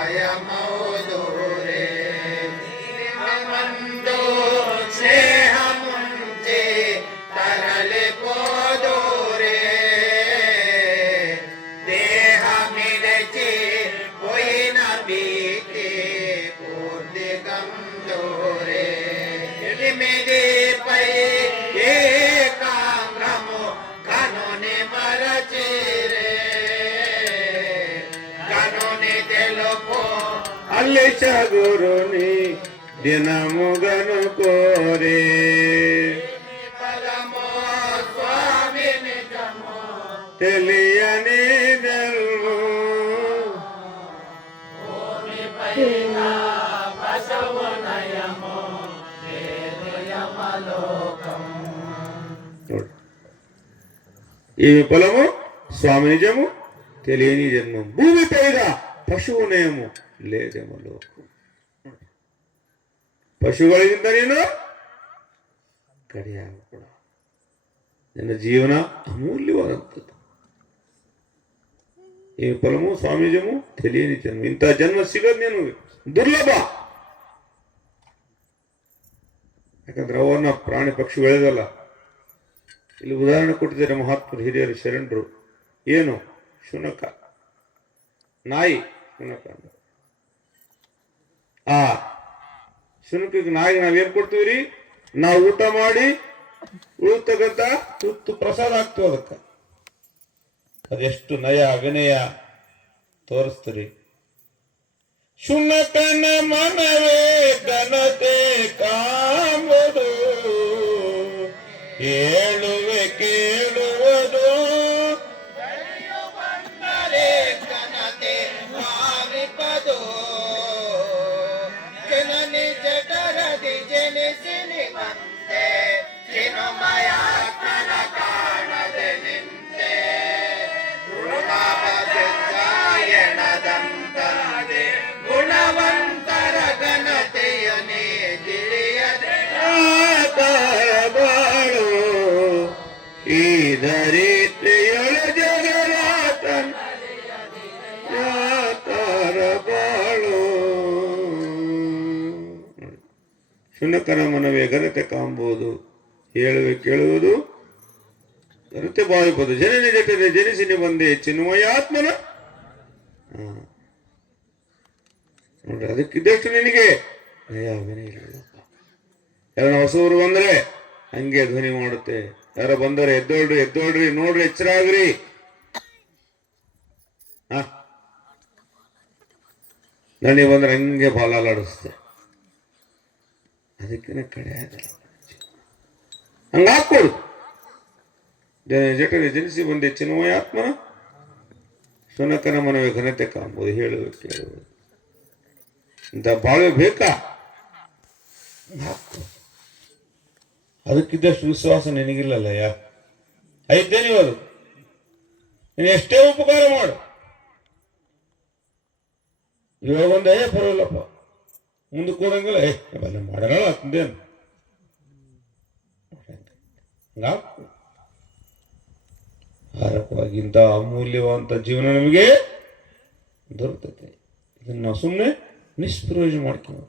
భయమౌదురే మందు స్నేహముంచి తరలిపోదురే అల్లిచ గురుని దినముగను కోరే తెలియని జన్ము ఈ ఫలము స్వామి నిజము తెలియని జన్మం భూమి పైన పశువు నయము లేదేమో ಲೋಕಂ ಪಶುಗಳಿಗಿಂತ ನೀನು ಕಡಿಯಾಗ ಕೂಡ ನಿನ್ನ ಜೀವನ ಅಮೂಲ್ಯವಾದಂಥದ್ದು ಈ ಫಲಮು ಸ್ವಾಮೀಜಮು ತಿಳಿಯನಿ ಜನ್ಮ ಇಂಥ ಜನ್ಮ ಸಿಗೋದು ನೀನು ದುರ್ಲಭ ಯಾಕಂದ್ರೆ ಅವನ್ನ ಪ್ರಾಣಿ ಪಕ್ಷಿ ಬೆಳೆದಲ್ಲ ಇಲ್ಲಿ ಉದಾಹರಣೆ ಕೊಟ್ಟಿದ್ದಾರೆ ಮಹಾತ್ಮರು ಹಿರಿಯರು ಶರಣರು ಏನು ಶುನಕ ನಾಯಿ ಶುನಕ ಆ ಶುನಕಕ್ಕೆ ನಾಯಿಗೆ ನಾವೇನ್ ಕೊಡ್ತೀವಿ ರೀ ನಾವು ಊಟ ಮಾಡಿ ಉಳಿತಕ್ಕಂತ ತುತ್ತು ಪ್ರಸಾದ ಆಗ್ತೀವಿ ಅದಕ್ಕೆ ಅದೆಷ್ಟು ನಯ ಅಭಿನಯ ತೋರಿಸ್ತೀರಿ ಶುನಕನ ಮನವೇ ಘನತೆ ಕಾ ಶುನಕನ ಮನವೇ ಘನತೆ ಕಾಂಬುವುದು ಹೇಳುವೆ ಕೇಳುವುದು ಘನತೆ ಬಾವಿಪದು ಜನನಿ ಜಟನೆ ಜನಿಸಿನಿ ಬಂದೆ ಚಿನ್ಮಯಾತ್ಮನ ನೋಡ್ರಿ ಅದಕ್ಕಿದ್ದಷ್ಟು ನಿನಗೆ ಯಾರನ್ನ ಹೊಸವರು ಬಂದರೆ ಹಂಗೆ ಧ್ವನಿ ಮಾಡುತ್ತೆ. ಯಾರ ಬಂದರೆ ಎದ್ದೋಳ್ರಿ ಎದ್ದೋಳ್ರಿ ನೋಡ್ರಿ ಎಚ್ಚರ ಆಗ್ರಿ. ನನಗೆ ಬಂದ್ರೆ ಹಂಗೆ ಬಾಲಾಡಿಸ್ತೆ. ಅದಕ್ಕೆ ಕಡೆ ಆಗಲ್ಲ ಹಂಗ ಹಾಕೊಡು. ಜಟನೆ ಜನಿಸಿ ಬಂದೆ ಚಿನ್ಮಯಾತ್ಮನ ಶುನಕನ ಮನವೇ ಘನತೆ ಕಾಂಬುದು ಹೇಳುವುದು ಕೇಳುವುದು ಇಂಥ ಬಾಳ್ವೆ ಬೇಕಾ? ಅದಕ್ಕಿದ್ದಷ್ಟು ವಿಶ್ವಾಸ ನಿನಗಿಲ್ಲಲ್ಲಯ್ಯ. ಐತೆ ನೀವು ಅದು ನೀನು ಎಷ್ಟೇ ಉಪಕಾರ ಮಾಡು. ಇವಾಗ ಒಂದು ಪರವಾಗಿಲ್ಲಪ್ಪ ಮುಂದಕ್ಕೆ ಹೋದಂಗಿಲ್ಲ ಬಲ್ಲ ಮಾಡೋಣ ಅಂತಂದೇನು ಆರಕವಾಗಿ ಇಂಥ ಅಮೂಲ್ಯವಂತ ಜೀವನ ನಮಗೆ ದೊರಕುತ್ತೆ. ಇದನ್ನ ನಾವು ಸುಮ್ಮನೆ ನಿಷ್ಪ್ರಯೋಜನ ಮಾಡ್ತೀವಿ.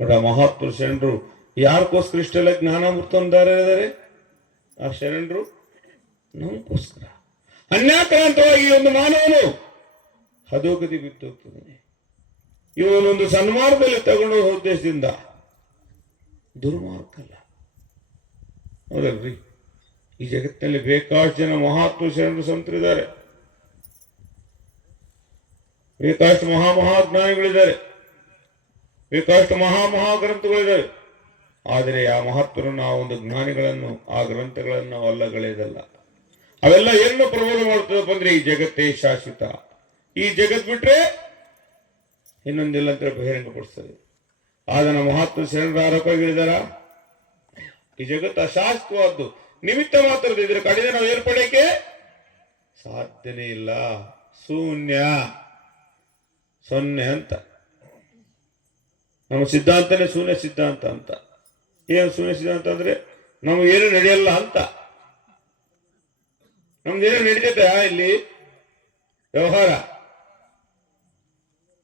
ನೋಡ ಮಹಾತ್ಮ ಶರಣರು ಯಾರಿಗೋಸ್ಕರ ಇಷ್ಟೆಲ್ಲ ಜ್ಞಾನಾಮೃತ ಇದ್ದಾರೆ? ಆ ಶರಣರು ನಮಗೋಸ್ಕರ. ಅನ್ಯಾಕ್ರಾಂತವಾಗಿ ಒಂದು ಮಾನವನು ಹದೋಗತಿ ಬಿದ್ದು ಹೋಗ್ತಾನೆ. ಇವನೊಂದು ಸನ್ಮಾರ್ಗದಲ್ಲಿ ತಗೊಂಡು ಹೋಗೋ ಉದ್ದೇಶದಿಂದ ದುರ್ಮಾರ್ಗಲ್ಲ. ಹೌದಲ್ರಿ? ಈ ಜಗತ್ತಿನಲ್ಲಿ ಬೇಕಾಷ್ಟು ಜನ ಮಹಾತ್ಮ ಶರಣರು ಸಂತರಿದ್ದಾರೆ, ಬೇಕಾಷ್ಟು ಮಹಾಜ್ಞಾನಿಗಳಿದ್ದಾರೆ, ಬೇಕಾಷ್ಟು ಮಹಾಗ್ರಂಥಗಳಿದ್ದಾವೆ. ಆದರೆ ಆ ಮಹತ್ವರನ್ನು ಆ ಒಂದು ಜ್ಞಾನಿಗಳನ್ನು ಆ ಗ್ರಂಥಗಳನ್ನು ನಾವು ಅಲ್ಲಗಳೆಯದಲ್ಲ. ಅವೆಲ್ಲ ಏನು ಪ್ರಬೋಧ ಮಾಡ್ತದಪ್ಪ ಅಂದ್ರೆ ಈ ಜಗತ್ತೇ ಶಾಶ್ವತ, ಈ ಜಗತ್ ಬಿಟ್ರೆ ಇನ್ನೊಂದಿಲ್ಲ ಅಂತ ಬಹಿರಂಗಪಡಿಸ್ತದೆ. ಆದ ನಮ್ಮ ಮಹಾತ್ಮ ಶರಣರ ಆರೋಪವಾಗಿ ಹೇಳಿದಾರ ಈ ಜಗತ್ತು ಅಶಾಶ್ವತವಾದ್ದು, ನಿಮಿತ್ತ ಮಾತ್ರದ. ಇದ್ರ ಕಡೆಗೆ ನಾವು ಏರ್ಪಡಕ್ಕೆ ಸಾಧ್ಯನೇ ಇಲ್ಲ. ಶೂನ್ಯ ಸೊನ್ನೆ ಅಂತ ನಮ್ಮ ಸಿದ್ಧಾಂತನೇ ಶೂನ್ಯ ಸಿದ್ಧಾಂತ ಅಂತ. ಏನು ಶೂನ್ಯ ಸಿದ್ಧಾಂತ ಅಂದ್ರೆ ನಮಗೇನು ನಡೆಯಲ್ಲ ಅಂತ. ನಮ್ದೇನು ನಡೀತೈತೆ ಇಲ್ಲಿ ವ್ಯವಹಾರ?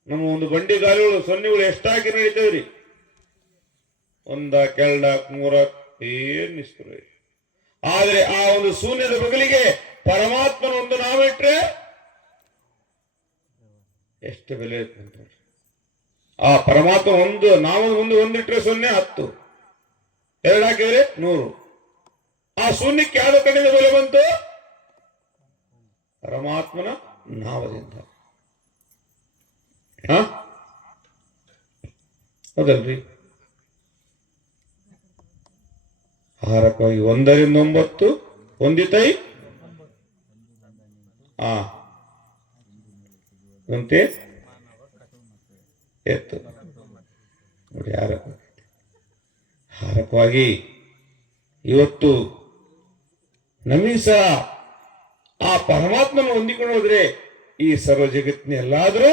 ನಮ್ಮ ಒಂದು ಬಂಡಿ ಗಾಲಿಗಳು ಸೊನ್ನೆಗಳು ಎಷ್ಟಾಗಿ ನಡೀತೇವ್ರಿ? ಒಂದ ಕೆಲ್ಡಾಕ್ ಮೂರಕ್ ಏನ್ ನಿಷ್ಪ್ರಯೋಜನ. ಆದ್ರೆ ಆ ಒಂದು ಶೂನ್ಯದ ಬದಲಿಗೆ ಪರಮಾತ್ಮನ ಒಂದು ನಾವಿಟ್ರೆ ಎಷ್ಟು ಬೆಲೆ ಇರ್ತಂತ. ಆ ಪರಮಾತ್ಮ ಒಂದು ನಾವು ಒಂದಿಟ್ರೆ ಸೊನ್ನೆ 10, 2 ಹಾಕಿದ್ರೆ 100. ಆ ಶೂನ್ಯಕ್ಕೆ ಯಾವ್ದು ಕಡೆಯಿಂದ ಬೆಲೆ ಬಂತು? ಪರಮಾತ್ಮನ ನಾವದಿಂದ. ಹೌದಲ್ರಿ? ಆಹಾರಕ್ಕಾಗಿ 1 ರಿಂದ 9 ಹೊಂದಿತೈ ಅಂತೆ ಎತ್ತು ನೋಡಿ. ಹಾರಕವಾಗಿ ಇವತ್ತು ನಮಗೆ ಸಹ ಆ ಪರಮಾತ್ಮನ ಹೊಂದಿಕೊಂಡು ಹೋದ್ರೆ ಈ ಸರ್ವ ಜಗತ್ತಿನ ಎಲ್ಲಾದ್ರೂ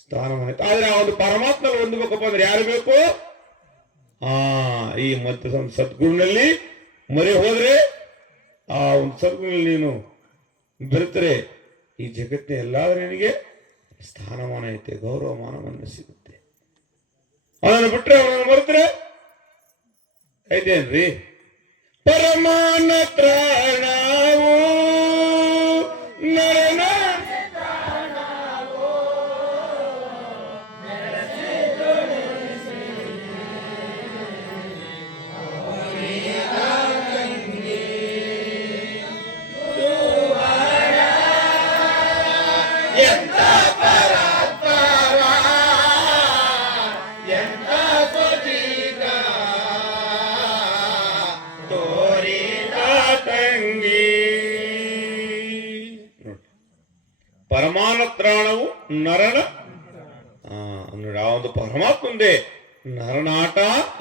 ಸ್ಥಾನಮಾನ. ಆದ್ರೆ ಆ ಒಂದು ಪರಮಾತ್ಮನ ಹೊಂದಬೇಕಪ್ಪ ಅಂದ್ರೆ ಯಾರು ಬೇಕು? ಈ ಮಧ್ಯ ಸದ್ಗುರುನಲ್ಲಿ ಮೊರೆ ಹೋದ್ರೆ, ಆ ಒಂದು ಸದ್ಗುರುನಲ್ಲಿ ನೀನು ಬೆರೆತರೆ ಈ ಜಗತ್ತಿನ ಎಲ್ಲಾದ್ರೂ ನಿನಗೆ ಸ್ಥಾನಮಾನ ಐತೆ, ಗೌರವ ಮಾನವನ್ನು ಸಿಗುತ್ತೆ. ಅವನನ್ನು ಬಿಟ್ರೆ ಅವನನ್ನು ಮರೆತರೆ ಐತೇನ್ರಿ? ಪರಮಾನ ತ್ರಾಣವು ನರನ ಪರಮಾನತ್ರಾಣವು ನರನ ನೋಡಿ. ಆ ಒಂದು ಪರಮಾತ್ಮಂದೇ ನರನಾಟ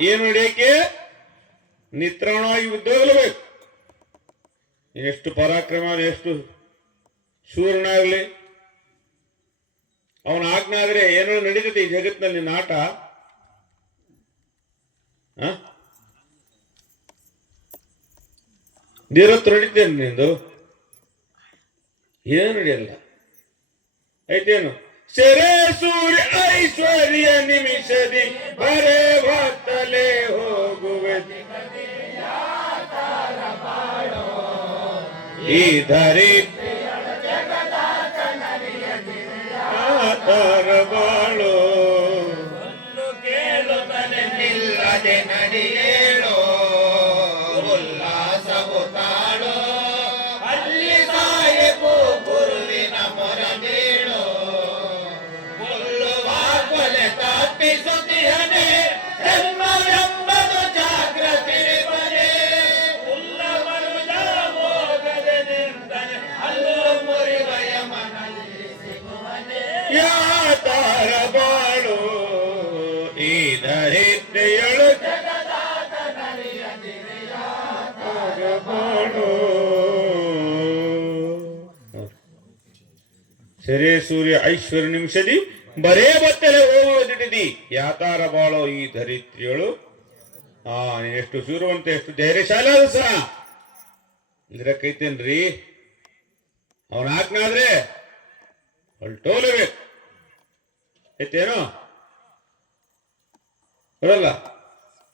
ಏನು ನಡೆಯಕ್ಕೆ ನಿತ್ರಾಣವಾಗಿ ಉದ್ಯೋಗಬೇಕು. ಎಷ್ಟು ಪರಾಕ್ರಮ, ಎಷ್ಟು ಶೂರನಾಗಲಿ, ಅವನ ಆಜ್ಞೆ ಆದ್ರೆ ಏನೋ ನಡೀತದೆ ಈ ಜಗತ್ತಿನಲ್ಲಿ ನಾಟ. ನೀರತ್ತು ನಡೀತೇನೆ ನಿಂದು? ಏನು ನಡೆಯಲ್ಲ ಐತೇನು? ಸೆರೆ ಸೂರ್ಯ ಐಶ್ವರ್ಯ ನಿಮಿಷದಿ ಬರೆ ಬತ್ತಲೆ ಹೋಗುವೆ ಈ ಧರಿತ್ರಿ ಬಾಳೋ ಕೇಳುತ್ತದೆ ನಿಲ್ಲದೆ ನಡಿಯೇಳೋ ಉಲ್ಲಾಸವು ತಾಳೋ ಅಲ್ಲಿ ಸಾಯಕು ಗುರುವಿನ ಮೊರಬೇಳೋ ಕೊಲ್ಲುವ ಕೊಲೆ ತಪ್ಪಿಸುತ್ತಿಹನೆ ಜನ್ಮವೆಂಬುದು ಜಾಗೃತಿ ಬರೆ ಉಲ್ಲವರುದ ಹೋಗದೆ ನಿಂತನೆ ಅಲ್ಲೂ ಮುರಿವಯ ಮನಲ್ಲಿ ಸಿಗುವನೆ ಯಾತಾರ ಬಾಳೋ ಈ ಧರಿತ್ರಿಯಳು ಬಾಳೋ ಸೆರೆ ಸೂರ್ಯ ಐಶ್ವರ್ಯ ನಿಮಿಷದಿ ಬರೇ ಬತ್ತಲೆ ಹೋಗುವುದಿಡಿದಿ ಯಾತಾರ ಬಾಳೋ ಈ ಧರಿತ್ರಿಯಳು ನೀನ್ ಎಷ್ಟು ಸೂರ್ಯವಂತ ಎಷ್ಟು ಧೈರ್ಯಶಾಲಿ ಆದ ಸರ ಇದ್ರಕ್ಕೈತೇನ್ರಿ ಅವನ ಆಜ್ಞಾದ್ರೆ ಹೊಲ್ಟೋಲೇಬೇಕು ಐತೇನೋ ಬರಲ್ಲ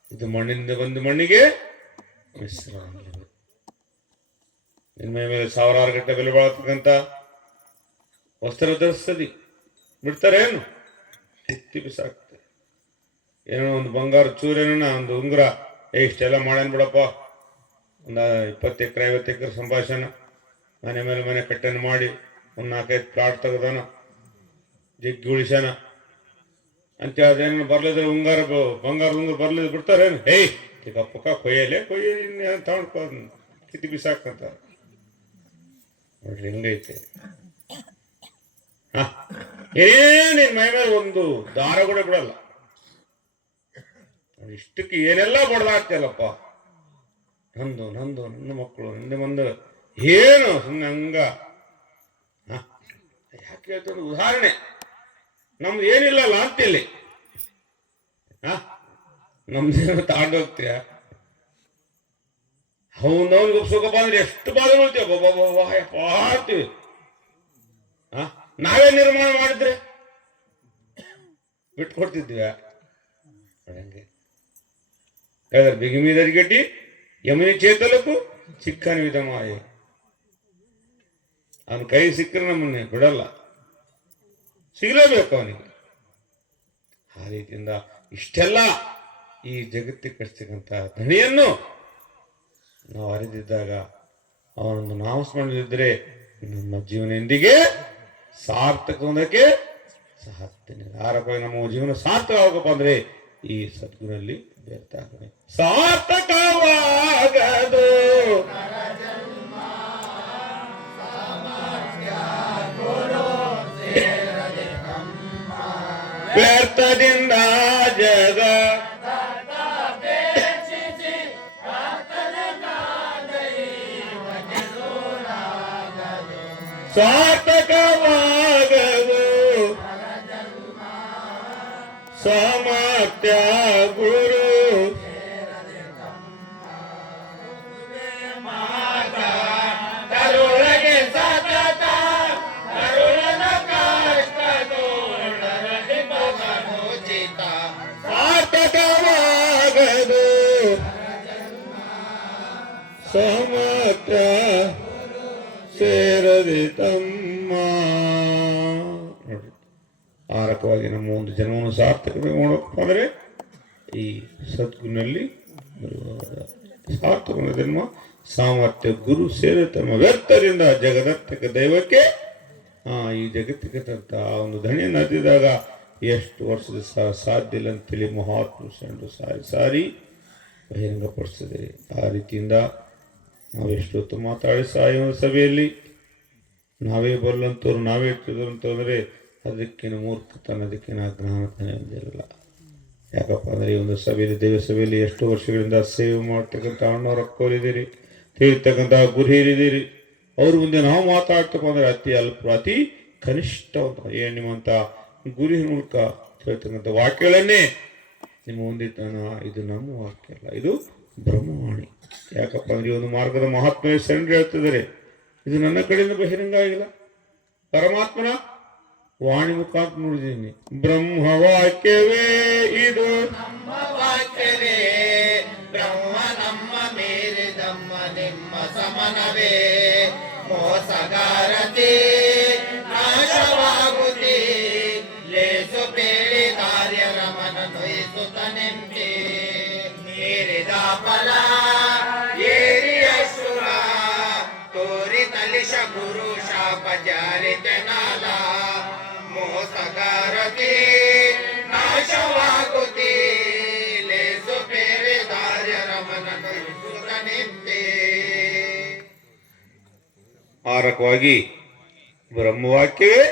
ಇದು ಮಣ್ಣಿನಿಂದ ಬಂದ ಮಣ್ಣಿಗೆ ಮಿಶ್ರ ನಿನ್ನ ಮೈ ಮೇಲೆ ಸಾವಿರಾರು ಗಂಟೆ ಬೆಲೆ ಬಾಳತಕ್ಕಂತ ವಸ್ತ್ರ ಧರಿಸ್ತದಿ ಬಿಡ್ತಾರೇನು ಕಿತ್ತಿ ಬಿಸಾಕ್ತಾರೆ ಏನೋ ಒಂದು ಬಂಗಾರ ಚೂರೇನ ಒಂದು ಉಂಗುರ ಇಷ್ಟೆಲ್ಲ ಮಾಡ್ಯಾನ ಬಿಡಪ್ಪ ಒಂದು 20 ಎಕರೆ 50 ಎಕರೆ ಸಂಭಾಷಣೆ ಮನೆ ಮೇಲೆ ಮನೆ ಕಟ್ಟನ್ನು ಮಾಡಿ ಒಂದು 4-5 ಪ್ಲಾಟ್ ತೆಗ್ದಾನ ಜಗ್ಗಿ ಉಳಿಸ್ಯಾನ ಅಂತ ಅದೇನು ಬರ್ಲಿದ್ರೆ ಬಂಗಾರ ಉಂಗುರ ಬರ್ಲಿದ್ರೆ ಬಿಡ್ತಾರೇನು ಈಗ ಪಕ್ಕ ಕೊಯ್ಯಲೆ ತಗೊಂಡ್ಕೊ ಕಿತ್ತಿ ಬಿಸಾಕಂತ ನೋಡ್ರಿ ಹಿಂಗೈತೆ ಏನೇನ್ ಮೈ ಮೇಲೆ ಒಂದು ದಾರ ಕೂಡ ಬಿಡಲ್ಲ ಇಷ್ಟಕ್ಕೆ ಏನೆಲ್ಲ ಬಡ್ದಾಗ್ತಿಯಲ್ಲಪ್ಪ ನನ್ನ ಮಕ್ಕಳು ನಿಂದೆ ಬಂದು ಏನು ಸುಮ್ಮನೆ ಹಂಗ ಯಾಕೆ ಹೇಳ್ತಾರೆ ಉದಾಹರಣೆ ನಮ್ದು ಏನಿಲ್ಲಲ್ಲ ಅಂತಿಲ್ಲಿ ನಮ್ದೇನೋ ತಾಂಡೋಗ್ತೀಯ ಅವನವನಿಗೆ ಉಪ್ಸೋಕಪ್ಪ ಅಂದ್ರೆ ಎಷ್ಟು ಬಾಧೆ ಮಾಡ್ತೀವಿ ಪಾಡ್ತೀವಿ ನಾವೇ ನಿರ್ಮಾಣ ಮಾಡಿದ್ರೆ ಬಿಟ್ಕೊಡ್ತಿದ್ವಿ ಹಂಗೆ ಹೇಳಿದ್ರೆ ಬಿಗಿಮೀದರಿಗಟ್ಟಿ ಯಮನಿ ಚೇತಲಕ್ಕೂ ಚಿಕ್ಕನ ವಿಧ ಮಾಯೆ ಅವನ ಕೈ ಸಿಕ್ಕರೆ ನಮ್ಮನ್ನೇ ಬಿಡಲ್ಲ ಸಿಗಲೇಬೇಕು ಅವನಿಗೆ ಆ ರೀತಿಯಿಂದ ಇಷ್ಟೆಲ್ಲ ಈ ಜಗತ್ತಿಗೆ ಕಟ್ತಕ್ಕಂಥ ಧಣಿಯನ್ನು ನಾವು ಅರಿದಿದ್ದಾಗ ಅವನೊಂದು ನಾಮಸ್ಮರಣೆಯಿದ್ದರೆ ನಮ್ಮ ಜೀವನ ಎಂದಿಗೆ ಸಾರ್ಥಕಕ್ಕೆ ಸಾಧ್ಯ ಯಾರಪ್ಪ ನಮ್ಮ ಜೀವನ ಸಾರ್ಥಕವಾಗಪ್ಪ ಅಂದ್ರೆ ಈ ಸದ್ಗುರಲ್ಲಿ ವ್ಯರ್ಥ ಆಗದೆ ಸಾರ್ಥಕವಾಗದು ವ್ಯರ್ಥದಿಂದ ಜಗ ಸಾರ್ಥಕವಾಗದು ಸಾಮರ್ಥ್ಯ ಗುರು ಕರುಳಗೆ ಸತತ ಕರುಳನ ಕಷ್ಟ ದೋಷಿತ ಸಾರ್ಥಕವಾಗದು ಸಾಮರ್ಥ್ಯ ಸೇರದೆ ತಮ್ಮ ಆರಕವಾಗಿ ನಮ್ಮ ಒಂದು ಜನ್ಮವನ್ನು ಸಾರ್ಥಕವಾಗಿ ಮಾಡಬೇಕು ಅಂದರೆ ಈ ಸದ್ಗುನಲ್ಲಿ ಸಾರ್ಥಕ ಜನ್ಮ ಸಾಮರ್ಥ್ಯ ಗುರು ಸೇರಿ ತಮ್ಮ ವ್ಯರ್ಥರಿಂದ ಜಗದತ್ತಕ ದೈವಕ್ಕೆ ಈ ಜಗತ್ತಿಗೆ ತಂತ ಆ ಒಂದು ಧಣಿಯನ್ನು ಹತ್ತಿದಾಗ ಎಷ್ಟು ವರ್ಷದ ಸಾಧ್ಯ ಇಲ್ಲ ಅಂತೇಳಿ ಮಹಾತ್ಮ ಸಾರಿ ಬಹಿರಂಗಪಡಿಸ್ತದೆ ಆ ರೀತಿಯಿಂದ ನಾವೆಷ್ಟೊತ್ತು ಮಾತಾಡಿ ಸಾಯುವ ಸಭೆಯಲ್ಲಿ ನಾವೇ ಬರಲಂತವ್ರು ನಾವೇ ಇರ್ತಿದ್ರು ಅಂತಂದರೆ ಅದಕ್ಕಿನ ಮೂರ್ಖತನ ಅದಕ್ಕಿನ ಜ್ಞಾನತನ ಒಂದಿರಲ್ಲ. ಯಾಕಪ್ಪ ಅಂದರೆ ಈ ಒಂದು ಸಭೆಯಲ್ಲಿ ದೇವ ಸಭೆಯಲ್ಲಿ ಎಷ್ಟೋ ವರ್ಷಗಳಿಂದ ಸೇವೆ ಮಾಡ್ತಕ್ಕಂಥ ಅಣ್ಣವ್ರು ಅಕ್ಕೋರಿದ್ದೀರಿ, ತಿಳಿರ್ತಕ್ಕಂಥ ಗುರು ಹಿರಿದಿರಿ. ಅವ್ರ ಮುಂದೆ ನಾವು ಮಾತಾಡ್ತಪ್ಪ ಅಂದರೆ ಅತಿ ಕನಿಷ್ಠ ಏನು ನಿಮ್ಮಂಥ ಗುರಿ ಮೂಲಕ ಹೇಳ್ತಕ್ಕಂಥ ವಾಕ್ಯಗಳನ್ನೇ ನಿಮ್ಮ ಮುಂದಿದ್ದಾನ. ಇದು ನಮ್ಮ ವಾಕ್ಯ ಅಲ್ಲ, ಇದು ಬ್ರಹ್ಮವಾಣಿ. ಯಾಕಪ್ಪ ಅಂದರೆ ಈ ಒಂದು ಮಾರ್ಗದ ಮಹಾತ್ಮನೇ ಶರಣರು ಹೇಳ್ತಿದ್ದಾರೆ, ಇದು ನನ್ನ ಕಡೆಯಿಂದ ಬಹಿರಂಗ ಆಗಿಲ್ಲ, ಪರಮಾತ್ಮನ ವಾಣಿ ಮುಖಾಂತರ ನೋಡಿದ್ದೀನಿ. ಬ್ರಹ್ಮವಾಕ್ಯವೇ ಇದು ನಮ್ಮ ವಾಕ್ಯವೇ ಬ್ರಹ್ಮ ನಮ್ಮ ಮೀರಿದಮ್ಮ ನಿಮ್ಮ ಸಮನವೇ ಮೋಸಗಾರತಿ ನಾಶವಾಗುತ್ತಿ ಲೇಸು ಬೇಡಿ ದಾರ್ಯ ರಮನ ನೊಯಿಸುತ್ತ ನೆಮ್ಮಿ ಮೀರಿದ ಫಲ ಏರಿಯ ಶುರ ತೋರಿ ತಲಿಶ ಗುರು ಶಾಪ ಜಾರಿತನಾಲ ಮೋಸಗಾರತಿ ನಾಶವಾಗುತ್ತಿ ಲೇಸು ಬೇರೆ ದಾರ್ಯ ರಮನ ನೊಯಿಸುತ್ತ ನೆಮ್ಮಿ ಆರಕವಾಗಿ ಬ್ರಹ್ಮವಾಕ್ಯವೇ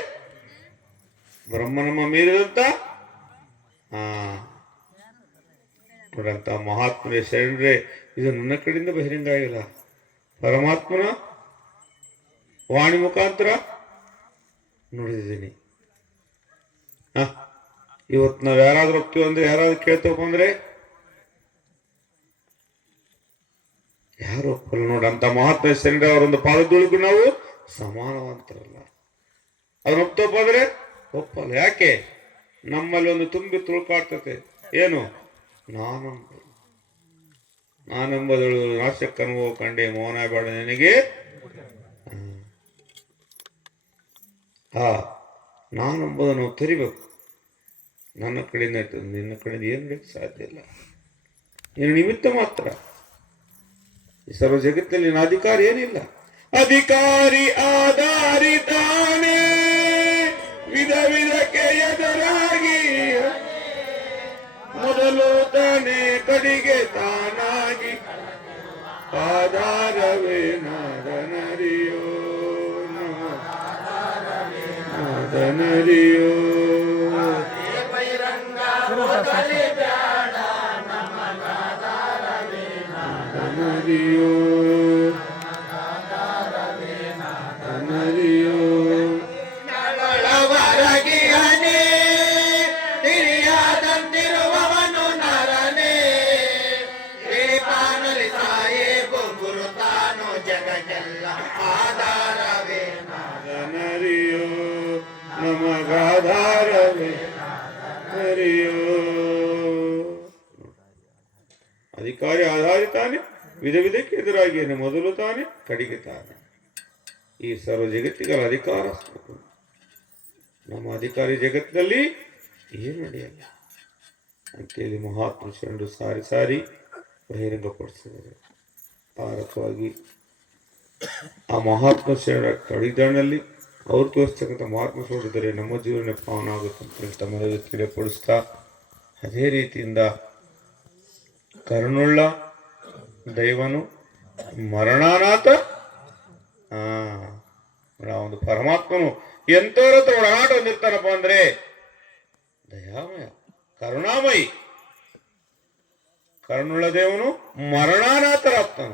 ಬ್ರಹ್ಮ ನಮ್ಮ ಮೀರಿದಂತ ನೋಡಂತ ಮಹಾತ್ಮರೇ ಶರಣರೇ, ಇದು ನನ್ನ ಕಡೆಯಿಂದ ಬಹಿರಂಗ ಆಗಿಲ್ಲ, ಪರಮಾತ್ಮನ ವಾಣಿ ಮುಖಾಂತರ ನೋಡಿದ್ದೀನಿ. ಇವತ್ತು ನಾವ್ ಯಾರಾದ್ರೂ ಹೋಗ್ತೀವಿ ಅಂದ್ರೆ, ಯಾರಾದ್ರೂ ಕೇಳ್ತೇವಪ್ಪ ಅಂದ್ರೆ ಯಾರು ಒಪ್ಪಲ್ಲ. ನೋಡಂತ ಮಹಾತ್ಮ ಶರಣರ ಅವರೊಂದು ಪಾದದೊಳಗೂ ನಾವು ಸಮಾನವಂತರಲ್ಲ. ಅವ್ರು ಒಪ್ತಪ್ಪ ಅಂದ್ರೆ ಒಪ್ಪಲ್ಲ. ಯಾಕೆ? ನಮ್ಮಲ್ಲಿ ಒಂದು ತುಂಬಿ ತುಳುಕಾಡ್ತತೆ. ಏನು? ನಾನೆಂಬುದಳು ನಾಶಕ್ಕನುಭವ ಕಂಡೆ ಮೌನ ಬೇಡ ನನಗೆ. ನಾನೆಂಬುದನ್ನು ನಾವು ತೆರಿಬೇಕು. ನನ್ನ ಕಡೆಯಿಂದ ಇರ್ತದೆ, ನಿನ್ನ ಕಡೆಯಿಂದ ಏನು ಬೇಕು ಸಾಧ್ಯ ಇಲ್ಲ. ನೀನು ನಿಮಿತ್ತ ಮಾತ್ರ. ಈ ಸರ್ವ ಜಗತ್ತಲ್ಲಿ ನಿನ್ನ ಅಧಿಕಾರಿ ಏನಿಲ್ಲ. ಅಧಿಕಾರಿ ಆಧಾರಿತಾನೆ ವಿಧ ವಿಧಕ್ಕೆ ಎದುರಾಗಿ ಮೊದಲು ತಾನೆ ಕಡಿಗೆ ತಾನಾಗಿ ಆಧಾರವೇ ನಾದನರಿಯೋ ನಾದನರಿಯೋ ನಾದನರಿಯೋ ನಾದನರಿಯೋ ನಗಳವರಗಿಯನೇ ತಿಳಿಯಾದಂತಿರುವವನು ನರನೇ ಪಾನಲಿ ಸಾಯೇಬು ಗುರು ತಾನು ಜಗಕ್ಕೆಲ್ಲ ಆಧಾರವೇ ನಾದನರಿಯೋ ನಮಗಾಧಾರವೇ ಹರಿಯೋ. ಅಧಿಕಾರಿ ಆಧಾರಿತಾನೆ ವಿಧ ವಿಧಕ್ಕೆ ಎದುರಾಗಿಯೇ ಮೊದಲು ತಾನೆ ಕಡಿಗೆ ತಾನೆ. ಈ ಸರ್ವ ಜಗತ್ತಿಗಳ ಅಧಿಕಾರ ನಮ್ಮ ಅಧಿಕಾರಿ ಜಗತ್ತಿನಲ್ಲಿ ಏನು ನಡೆಯಲ್ಲ ಅಂತೇಳಿ ಮಹಾತ್ಮ ಶರಣರು ಸಾರಿ ಸಾರಿ ಬಹಿರಂಗಪಡಿಸಿದ್ದಾರೆ. ಪಾರಕವಾಗಿ ಆ ಮಹಾತ್ಮ ಶರಣರ ಕಡಿದಾಣಲ್ಲಿ ಅವ್ರು ತೋರಿಸ್ತಕ್ಕಂಥ ಮಹಾತ್ಮ ಶರಣರಿದ್ದರೆ ನಮ್ಮ ಜೀವನ ಪಾವನ ಆಗುತ್ತೆ ಅಂತೇಳಿ ತಮ್ಮಲ್ಲಿ ತಿಳಿಯಪಡಿಸ್ತಾ, ಅದೇ ರೀತಿಯಿಂದ ಕರುಣುಳ್ಳ ದೈವನು ಮರಣಾನಾಥ ಒಂದು ಪರಮಾತ್ಮನು ಎಂತವರ ಹತ್ರ ಒಡನಾಟ ಹೊಂದಿರ್ತಾನಪ್ಪ ಅಂದ್ರೆ ದಯಾಮಯ ಕರುಣಾಮಯಿ. ಕರುಣುಳ್ಳ ದೇವನು ಮರಣಾನಾಥರಾಗ್ತಾನ.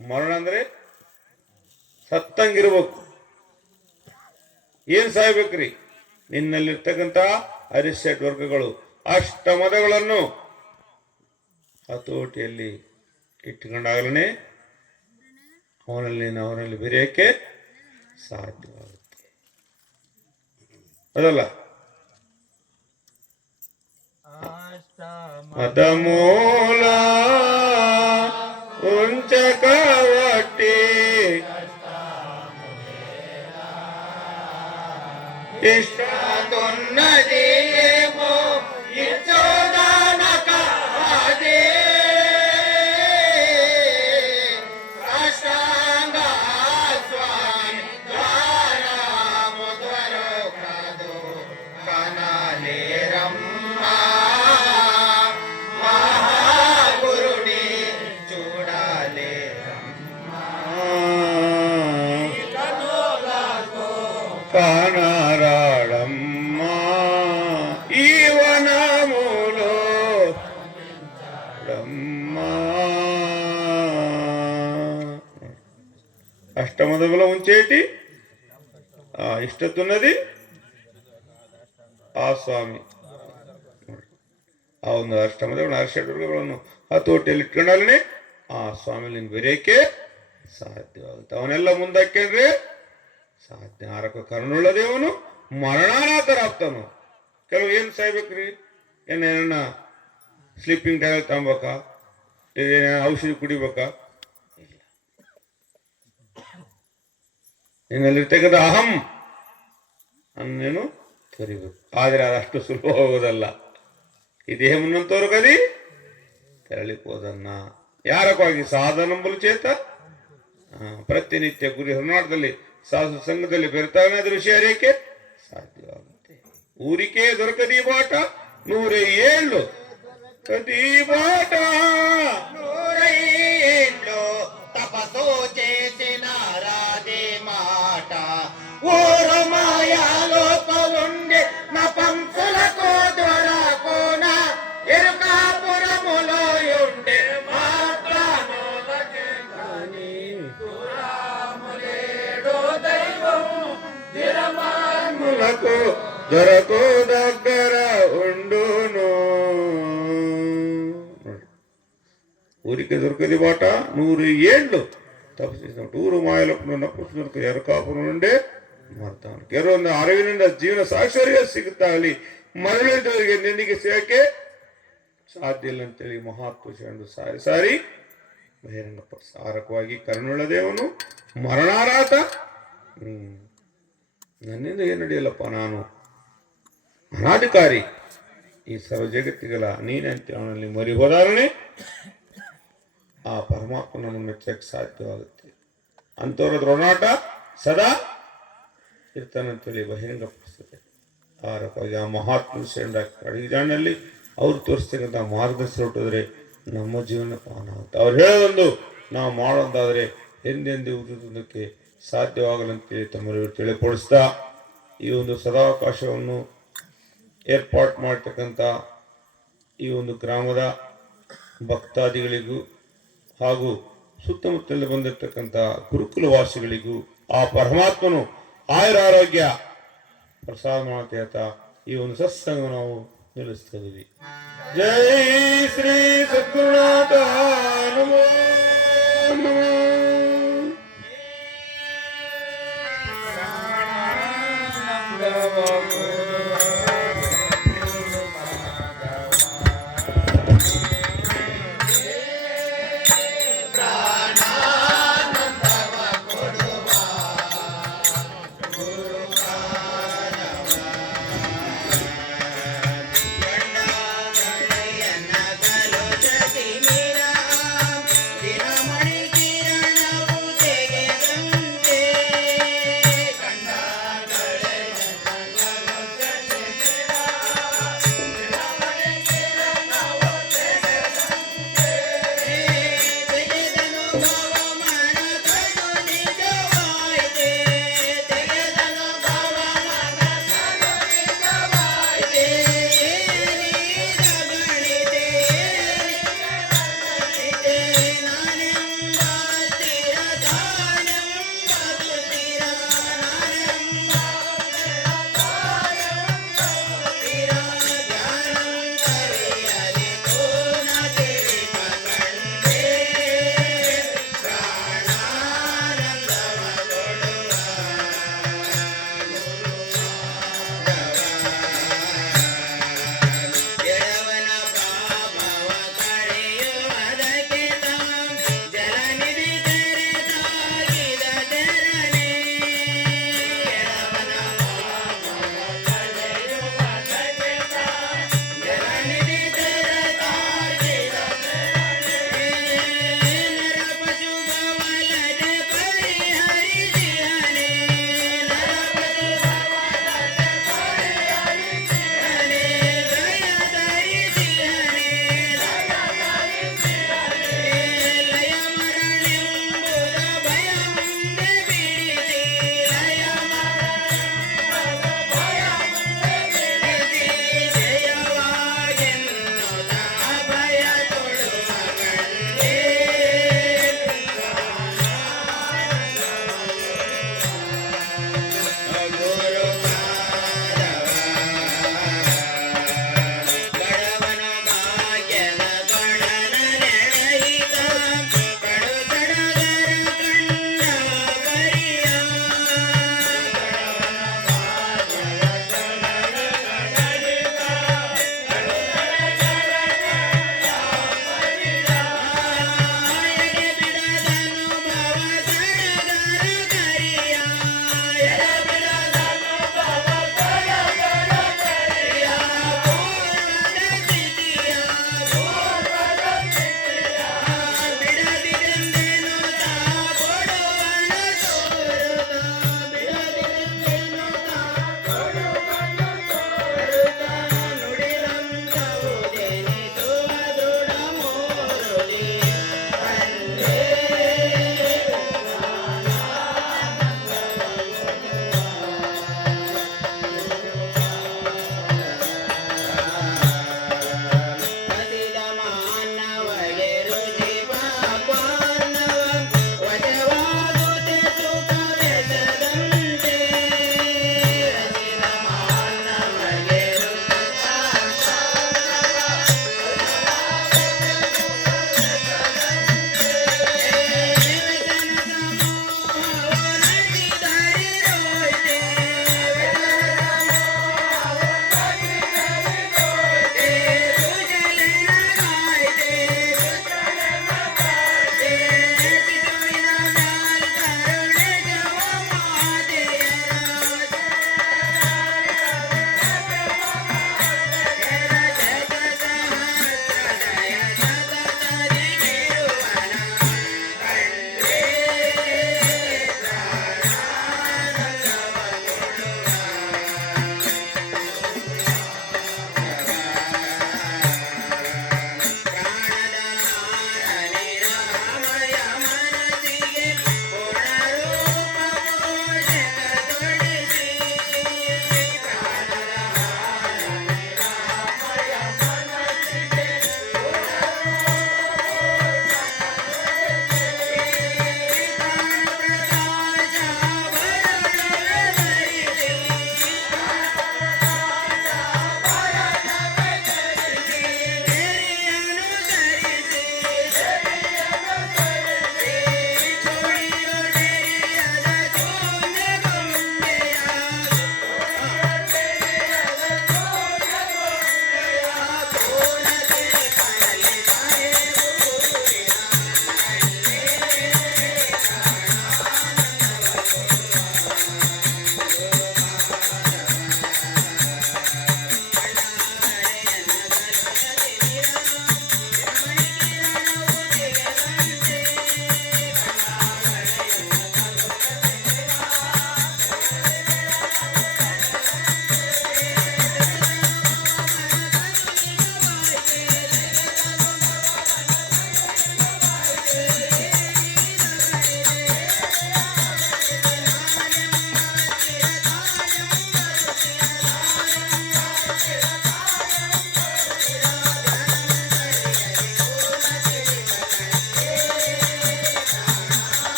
ಮರಣ ಅಂದ್ರೆ ಸತ್ತಂಗಿರ್ಬೇಕು. ಏನ್ ಸಾಯ್ಬೇಕ್ರಿ? ನಿನ್ನಲ್ಲಿರ್ತಕ್ಕಂಥ ಅರಿಷಡ್ ವರ್ಗಗಳು ಅಷ್ಟಮದಗಳನ್ನು ಹತೋಟಿಯಲ್ಲಿ ಇಟ್ಟುಕೊಂಡಾಗಲೇ ಅವನಲ್ಲಿ ಬೆರೆಯಕ್ಕೆ ಸಾಧ್ಯವಾಗುತ್ತೆ. ಅದಲ್ಲ ಮದ ಮೂಲ ಉಂಚಕವಟ್ಟಿ ಇಷ್ಟ ತೊನ್ನದೇಮೋ ಇಚ್ಚೋದಾನಕ ಆದೇ ಸಾಷ್ಟಾಂಗ ಸ್ವಾಮಿ ದ್ವಾರ ಮುದ್ವರೋ ಕಾದು ಕನಾಲೆ ರಮ್ಮ ಮಹಾಗುರುಣಿ ಚೂಡಾಲೆ ಕಾಣರಾಳಮ್ಮ ಈವನ ಮೂಲೋ ರಮ್ಮ. ಅಷ್ಟಮದ ಬಲ ಉಂಚೇಟಿ ಇಷ್ಟತುನ್ನದಿ ಆ ಸ್ವಾಮಿ. ಆ ಒಂದು ಅಷ್ಟಮದ ಅರ್ಷಡ್ವರ್ಗಗಳನ್ನು ಹತೋಟಿಯಲ್ಲಿ ಇಟ್ಕೊಂಡಾಲೇ ಆ ಸ್ವಾಮಿಲಿ ಬೆರೆಯಕ್ಕೆ ಸಾಧ್ಯವಾಗುತ್ತೆ. ಅವನೆಲ್ಲ ಮುಂದಕ್ಕೆ ಸಾಧ್ಯ. ಆರಕ ಕರುಣುಳ್ಳ ದೇವನು ಮರಣಾನಾಥರಾಗ್ತಾನೋ. ಕೆಲವು ಏನು ಸಾಯ್ಬೇಕ್ರಿ, ಏನೇನ ಸ್ಲೀಪಿಂಗ್ ಟ್ಯಾಬ್ಲೆಟ್ ತಗೊಬೇಕಾ, ಔಷಧಿ ಕುಡಿಬೇಕಾ? ನಿನ್ನಲ್ಲಿರ್ತಕ್ಕಂಥ ಅಹಂ ಅನ್ನೇನು ತೊರಿಬೇಕು. ಆದರೆ ಅದಷ್ಟು ಸುಲಭ ಹೋಗೋದಲ್ಲ. ಈ ದೇಹ ಮುನ್ನಂತವ್ರು ಕದಿ ತೆರಳಿಕೋದನ್ನ ಯಾರಕ್ಕಾಗಿ ಸಾಧನಂಬಲು ಚೇತ ಪ್ರತಿನಿತ್ಯ ಗುರಿ ಹೊರನಾಟದಲ್ಲಿ ಸಾಧು ಸಂಘದಲ್ಲಿ ಬೆರೆತಾಗ ಅದ್ರ ವಿಷಯ ಅರಿಯಕ್ಕೆ ಸಾಧ್ಯವಾಗುತ್ತೆ. ಊರಿಕೆ ದೊರಕದಿ ಬಾಟ 107 ಕದಿ ಬಾಟ 107 తపస్సు చేసిన రాదే మాట ఊరు మాయాలోపలుండి నపంసులకు దొరకున ఎరుకాపురములో ఉండే మాట్లాడోలకేని దురాములేడో దైవం దిరమానులకు దొరకు దగ్గర ఉండును. ఊరికి దొరకది బాట 107 ತಪ್ಪಿಸಿದ ಊರು ಮಾಯಲಪ್ಪನ ನಪ್ಪುಸ್ಕ ಎರಕಾಪುರ నుండే ಮಾಡ್ತಾನೆ. ಕೆಲವೊಂದು ಅರಿವಿನಿಂದ ಜೀವನ ಸಾಕ್ಷರಿಗೆ ಸಿಗುತ್ತಾಗಲಿ ಮರಳಿದವರಿಗೆ ನಿನಗೆ ಸೇವಕ್ಕೆ ಸಾಧ್ಯ ಇಲ್ಲ ಅಂತೇಳಿ ಮಹಾತ್ಮ ಸಾರಿ ಸಾರಿ ಬಹಿರಂಗ ಪ್ರಸಾರಕವಾಗಿ ಕರುಣುಳ್ಳ ದೇವನು ಮರಣಾರಾತ. ನನ್ನಿಂದ ಏನು ನಡೆಯಲ್ಲಪ್ಪ, ನಾನು ಅನಾಧಿಕಾರಿ, ಈ ಸರ್ವ ಜಗತ್ತಿಗಲ ನೀನಂತೆ ಅವನಲ್ಲಿ ಮರಿ ಹೋದಾರನೆ ಆ ಪರಮಾತ್ಮ ನಮ್ಮನ್ನು ಮೆಚ್ಚಕ್ಕೆ ಸಾಧ್ಯವಾಗುತ್ತೆ. ಅಂಥವ್ರ ದ್ರೋಣಾಟ ಸದಾ ಇರ್ತಾನಂತೇಳಿ ಬಹಿರಂಗಪಡಿಸ್ತದೆ. ಆರಕ್ಕಾಗಿ ಆ ಮಹಾತ್ಮ ಶರಣ ಅಡಿಗೆ ಜಾಣಲ್ಲಿ ಅವ್ರು ತೋರಿಸ್ತಕ್ಕಂಥ ಮಾರ್ಗದರ್ಶನ ಹೊರಟಿದ್ರೆ ನಮ್ಮ ಜೀವನ ಪಾನ ಆಗುತ್ತೆ. ಅವ್ರು ಹೇಳೋದೊಂದು ನಾವು ಮಾಡೋದಾದರೆ ಎಂದೆಂದು ಉಳಿದುದಕ್ಕೆ ಸಾಧ್ಯವಾಗಲಂತೇಳಿ ತಮ್ಮಲ್ಲಿ ತಿಳಿಪಡಿಸ್ತಾ ಈ ಒಂದು ಸದಾವಕಾಶವನ್ನು ಏರ್ಪಾಟ್ ಮಾಡ್ತಕ್ಕಂಥ ಈ ಒಂದು ಗ್ರಾಮದ ಭಕ್ತಾದಿಗಳಿಗೂ ಹಾಗೂ ಸುತ್ತಮುತ್ತಲಲ್ಲಿ ಬಂದಿರತಕ್ಕಂಥ ಗುರುಕುಲವಾಸಿಗಳಿಗೂ ಆ ಪರಮಾತ್ಮನು ಆಯುರಾರೋಗ್ಯ ಪ್ರಸಾದ ಮಾಡ್ತಾ ಈ ಒಂದು ಸತ್ಸಂಗ ನಾವು ನಿಲ್ಲಿಸ್ತಾ ಇದೀವಿ. ಜೈ ಶ್ರೀ ಸದ್ಗುರುನಾಥ ನಮೋ ನಮೋ. ದಿನಮಣಿಗಿರ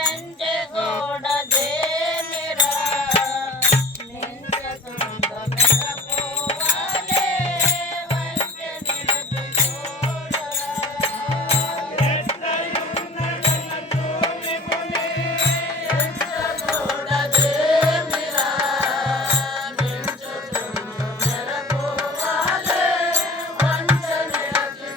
ಎಂಟೆ ನೋಡದೆ ನಿರ ನಿಂತ ತುಂಬ ಮೆರಪುವಾಲೆ ವಂಚೆ ನಿರತೆ ನೋಡದೆ ನಿರ ನಿಂತ ತುಂಬ ಮೆರಪುವಾಲೆ ವಂಚೆ ನಿರತೆ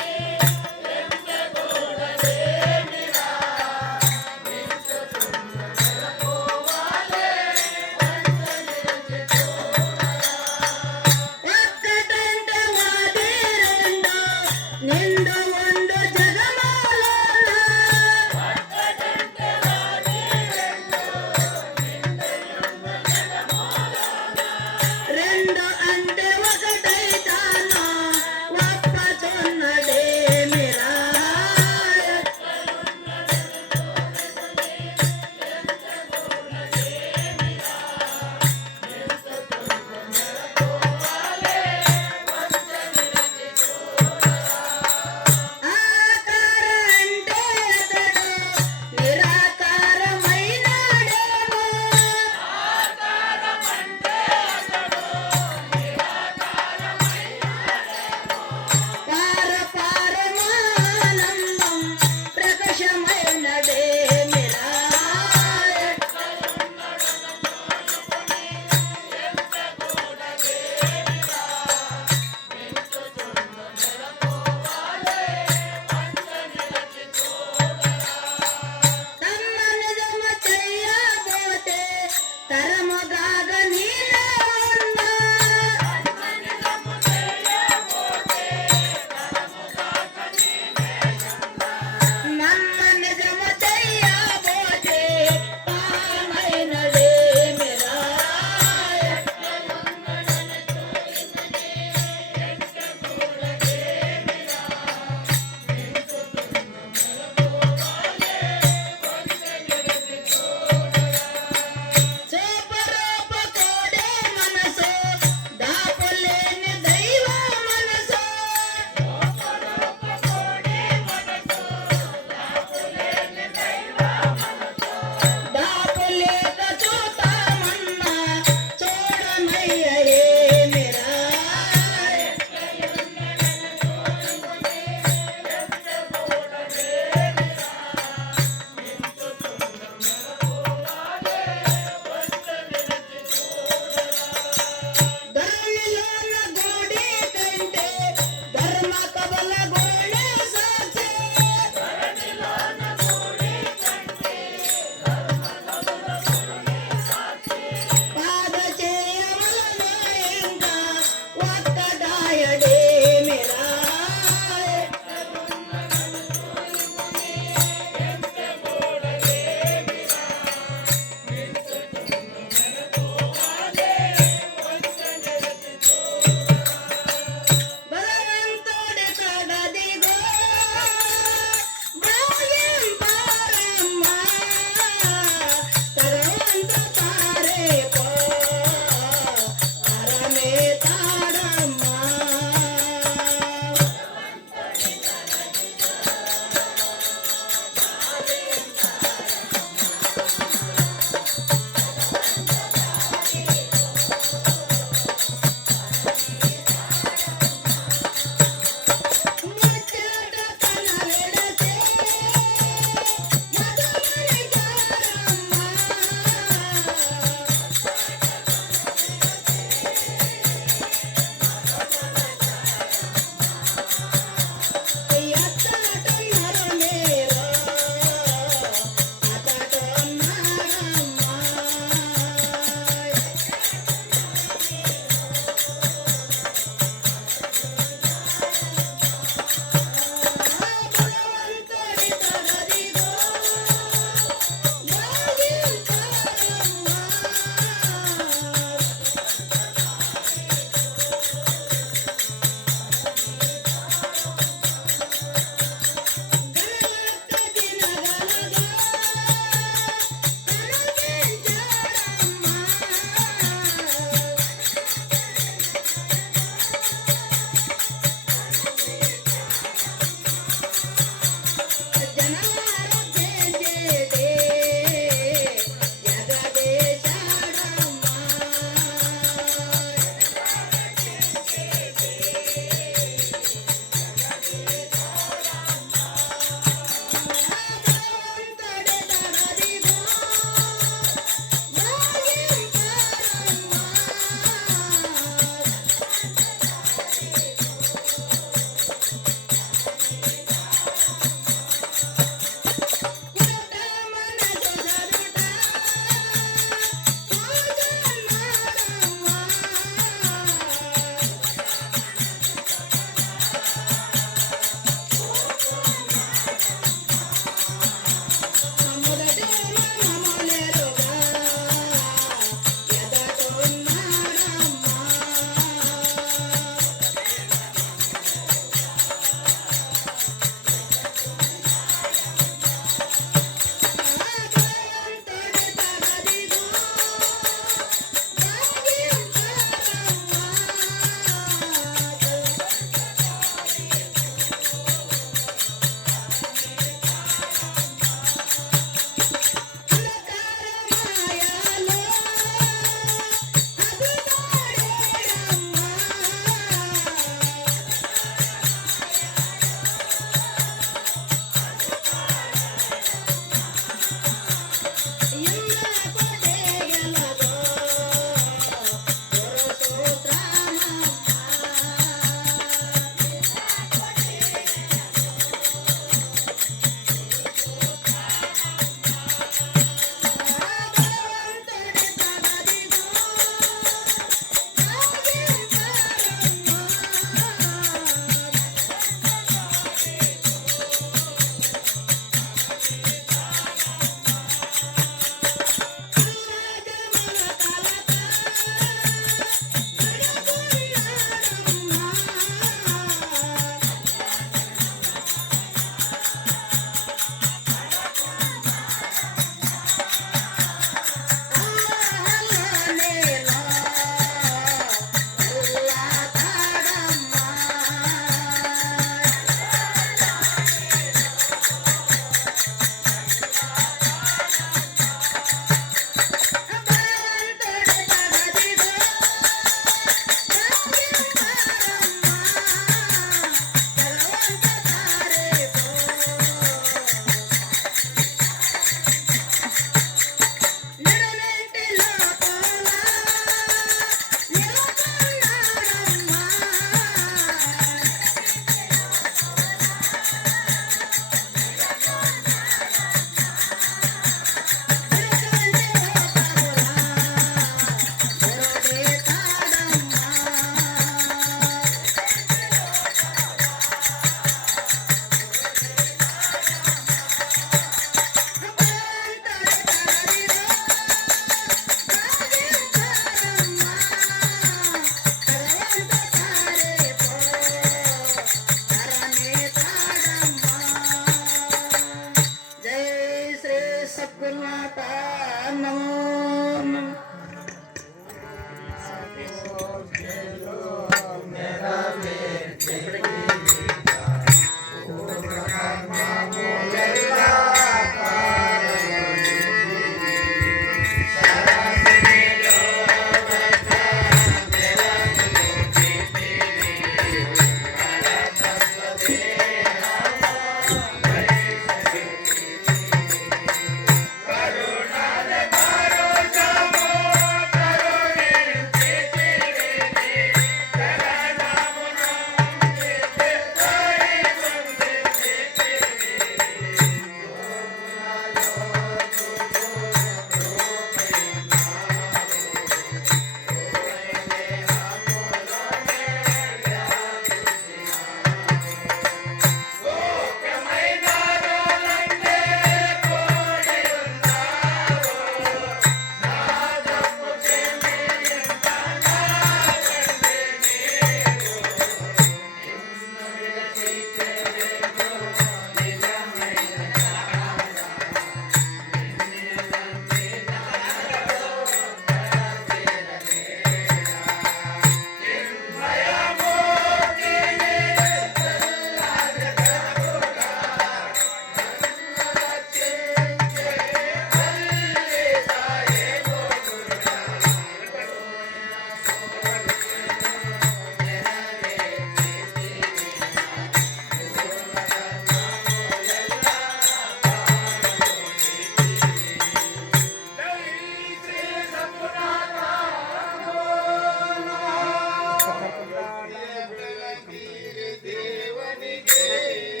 ఊరికి